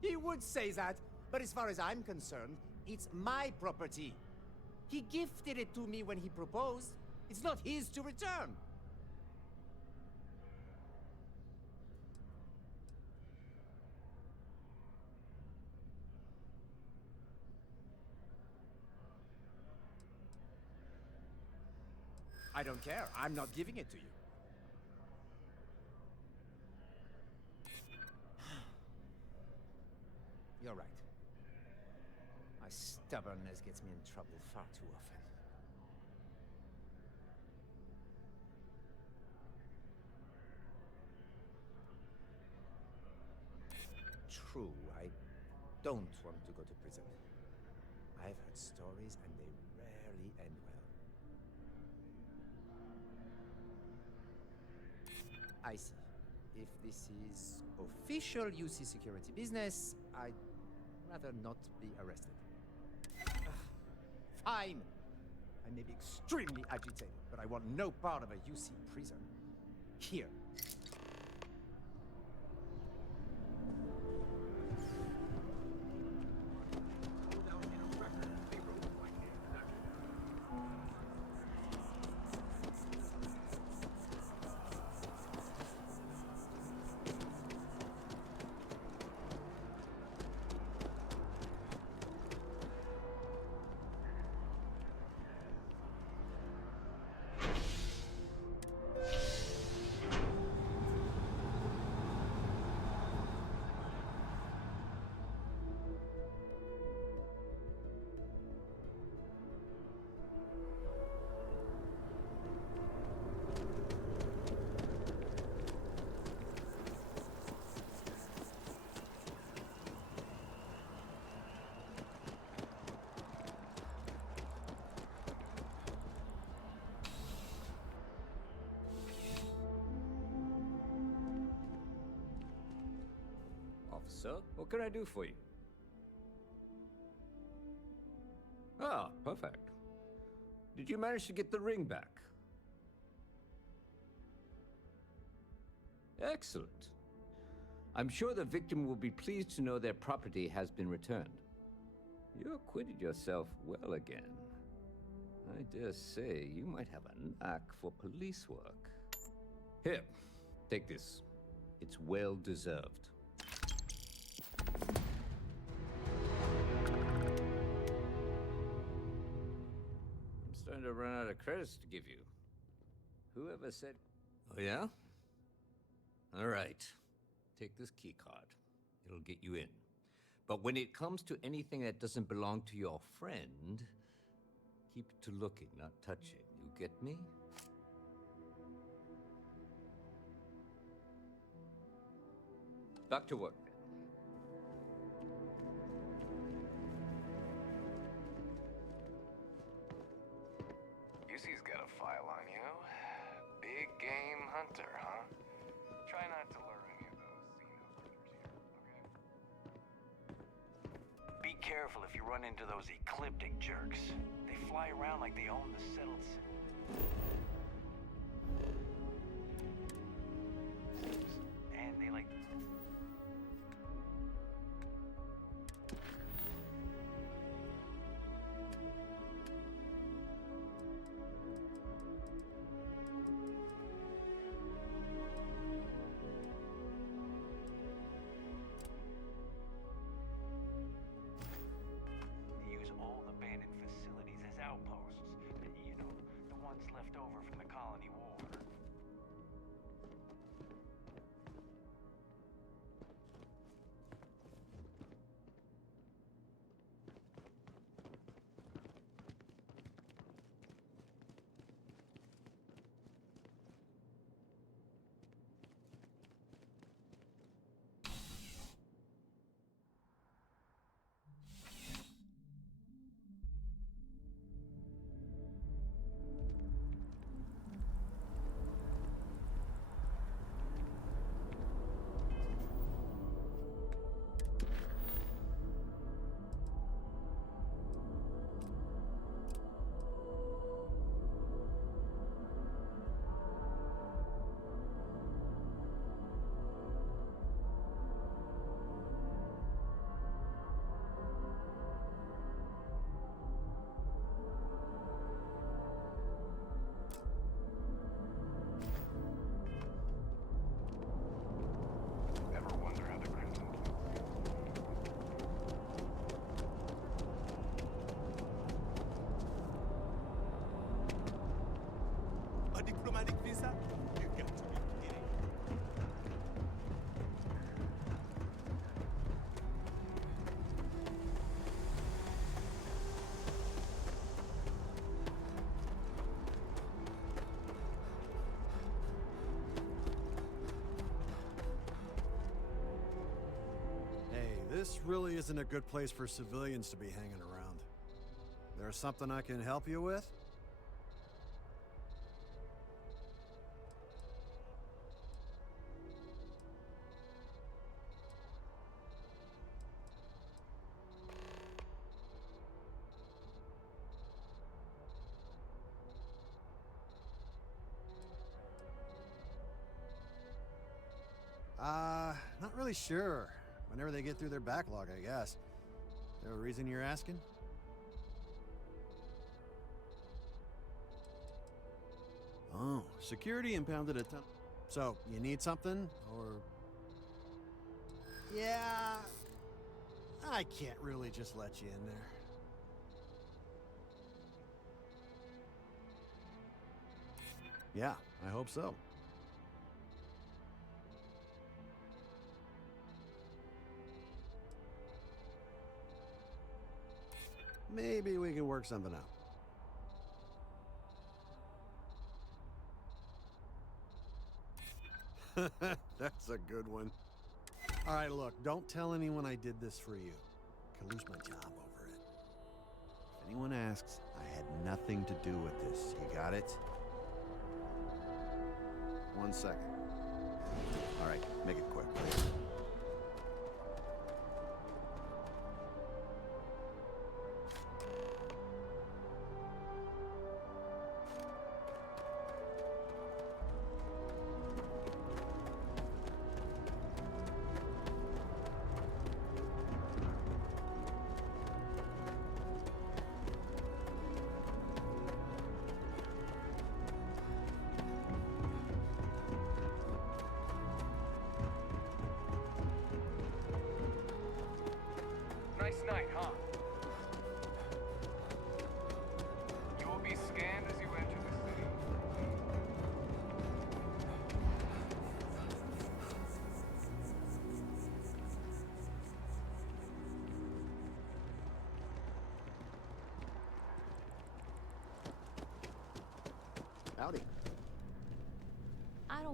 He would say that, but as far as I'm concerned, it's my property. He gifted it to me when he proposed. It's not his to return. I don't care. I'm not giving it to you. You're right. My stubbornness gets me in trouble far too often. True, I don't want to go to prison. I've heard stories and they rarely end well. I see. If this is official UC security business, I'd rather not be arrested. Fine. I may be extremely agitated, but I want no part of a UC prison. Here. Officer, what can I do for you? Ah, perfect. Did you manage to get the ring back? Excellent. I'm sure the victim will be pleased to know their property has been returned. You acquitted yourself well again. I dare say you might have a knack for police work. Here, take this. It's well deserved. to run out of credits to give you. Whoever said... Oh, yeah? All right. Take this key card. It'll get you in. But when it comes to anything that doesn't belong to your friend, keep it to looking, not touching. You get me? Back to work. UC's got a file on you. Big game hunter, huh? Try not to lure any of those critters here, okay? Be careful if you run into those ecliptic jerks. They fly around like they own the settled and they like... use all the abandoned facilities as outposts. You know, the ones left over from the colony war. Diplomatic visa? You got to be kidding. Hey, this really isn't a good place for civilians to be hanging around. There's something I can help you with? Not really sure. Whenever they get through their backlog, I guess. Is there a reason you're asking? Oh, security impounded a ton. So, you need something, or... Yeah... I can't really just let you in there. Yeah, I hope so. Maybe we can work something out. That's a good one. All right, look, don't tell anyone I did this for you. I could lose my job over it. If anyone asks, I had nothing to do with this. You got it? 1 second. All right, make it quick, please.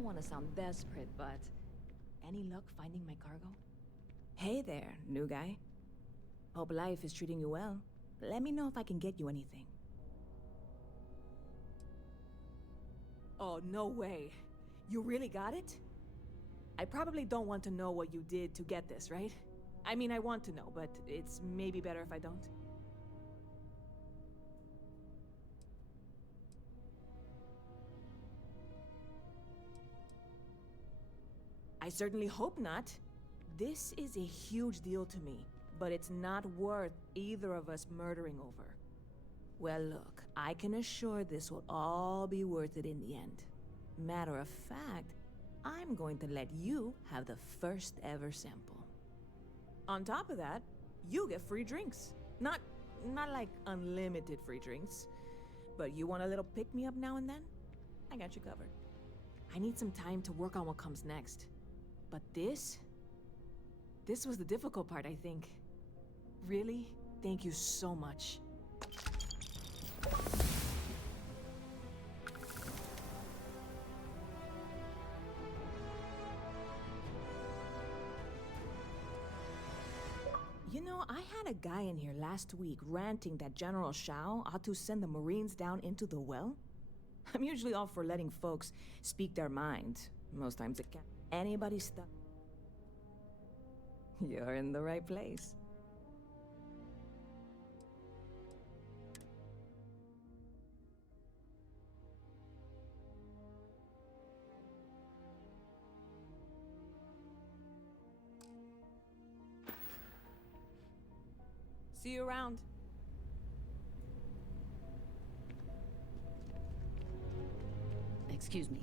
don't want to sound desperate, but any luck finding my cargo? Hey there, new guy. Hope life is treating you well. Let me know if I can get you anything. Oh, no way. You really got it? I probably don't want to know what you did to get this, right? I mean, I want to know, but it's maybe better if I don't. I certainly hope not. This is a huge deal to me, but it's not worth either of us murdering over. Well, look, I can assure this will all be worth it in the end. Matter of fact, I'm going to let you have the first ever sample. On top of that, you get free drinks. Not like unlimited free drinks, but you want a little pick-me-up now and then? I got you covered. I need some time to work on what comes next. But this was the difficult part, I think. Really, thank you so much. You know, I had a guy in here last week ranting that General Shao ought to send the Marines down into the well. I'm usually all for letting folks speak their mind. Most times it can't. Anybody stuck? You're in the right place. See you around. Excuse me.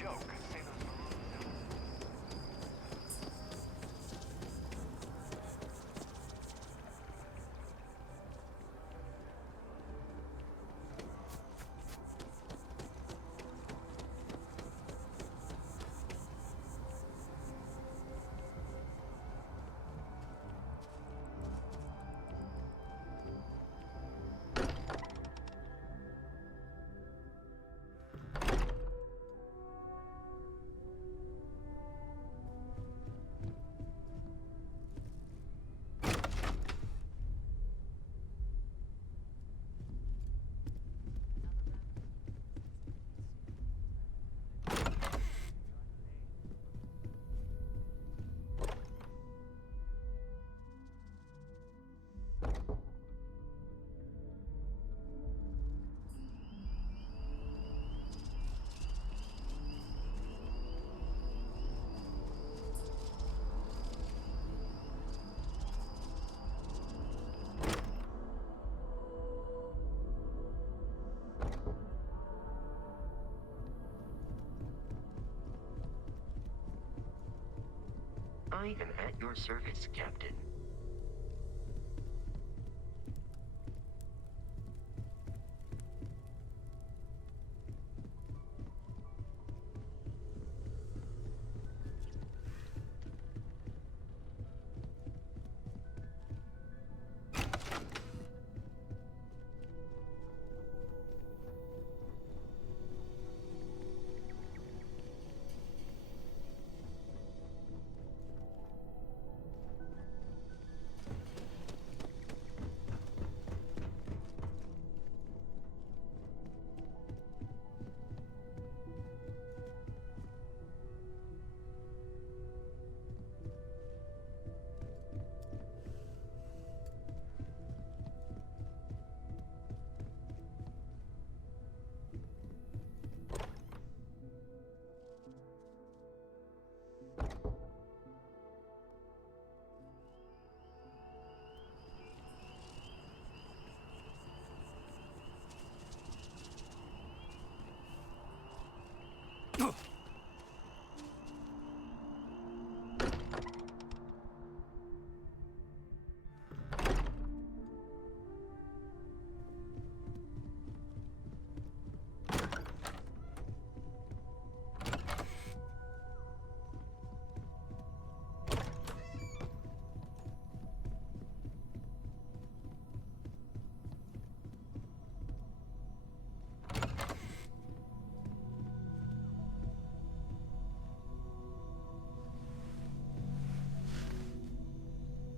Joke. Say those I am at your service, Captain.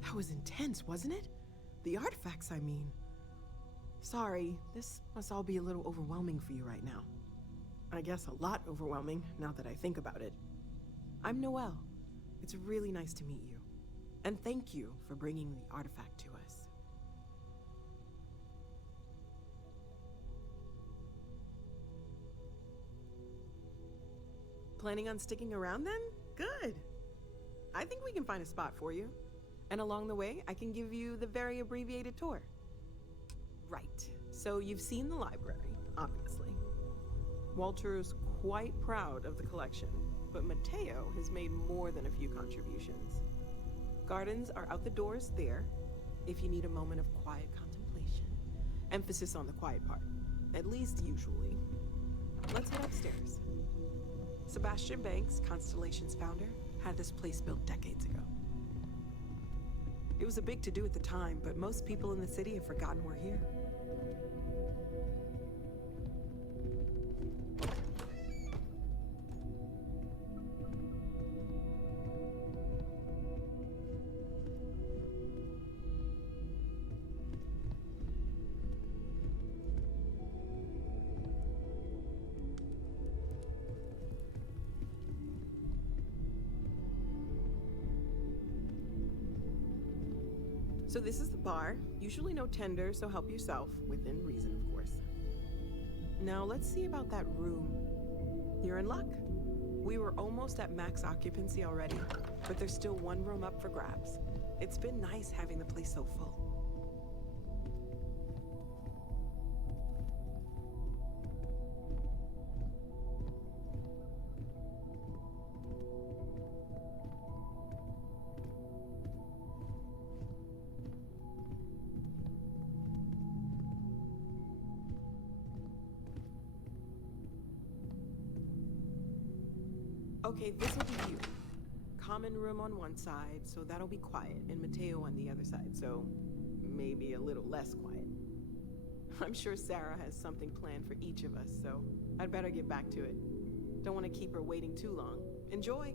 That was intense, wasn't it? The artifacts, I mean. Sorry, this must all be a little overwhelming for you right now. I guess a lot overwhelming, now that I think about it. I'm Noel. It's really nice to meet you. And thank you for bringing the artifact to us. Planning on sticking around then? Good. I think we can find a spot for you. And along the way, I can give you the very abbreviated tour. Right. So you've seen the library, obviously. Walter's quite proud of the collection, but Mateo has made more than a few contributions. Gardens are out the doors there, if you need a moment of quiet contemplation. Emphasis on the quiet part, at least usually. Let's head upstairs. Sebastian Banks, Constellation's founder, had this place built decades ago. It was a big to-do at the time, but most people in the city have forgotten we're here. So this is the bar. Usually no tender, so help yourself, within reason, of course. Now let's see about that room. You're in luck. We were almost at max occupancy already, but there's still one room up for grabs. It's been nice having the place so full. Okay, this'll be you. Common room on one side, so that'll be quiet, and Mateo on the other side, so maybe a little less quiet. I'm sure Sarah has something planned for each of us, so I'd better get back to it. Don't want to keep her waiting too long. Enjoy!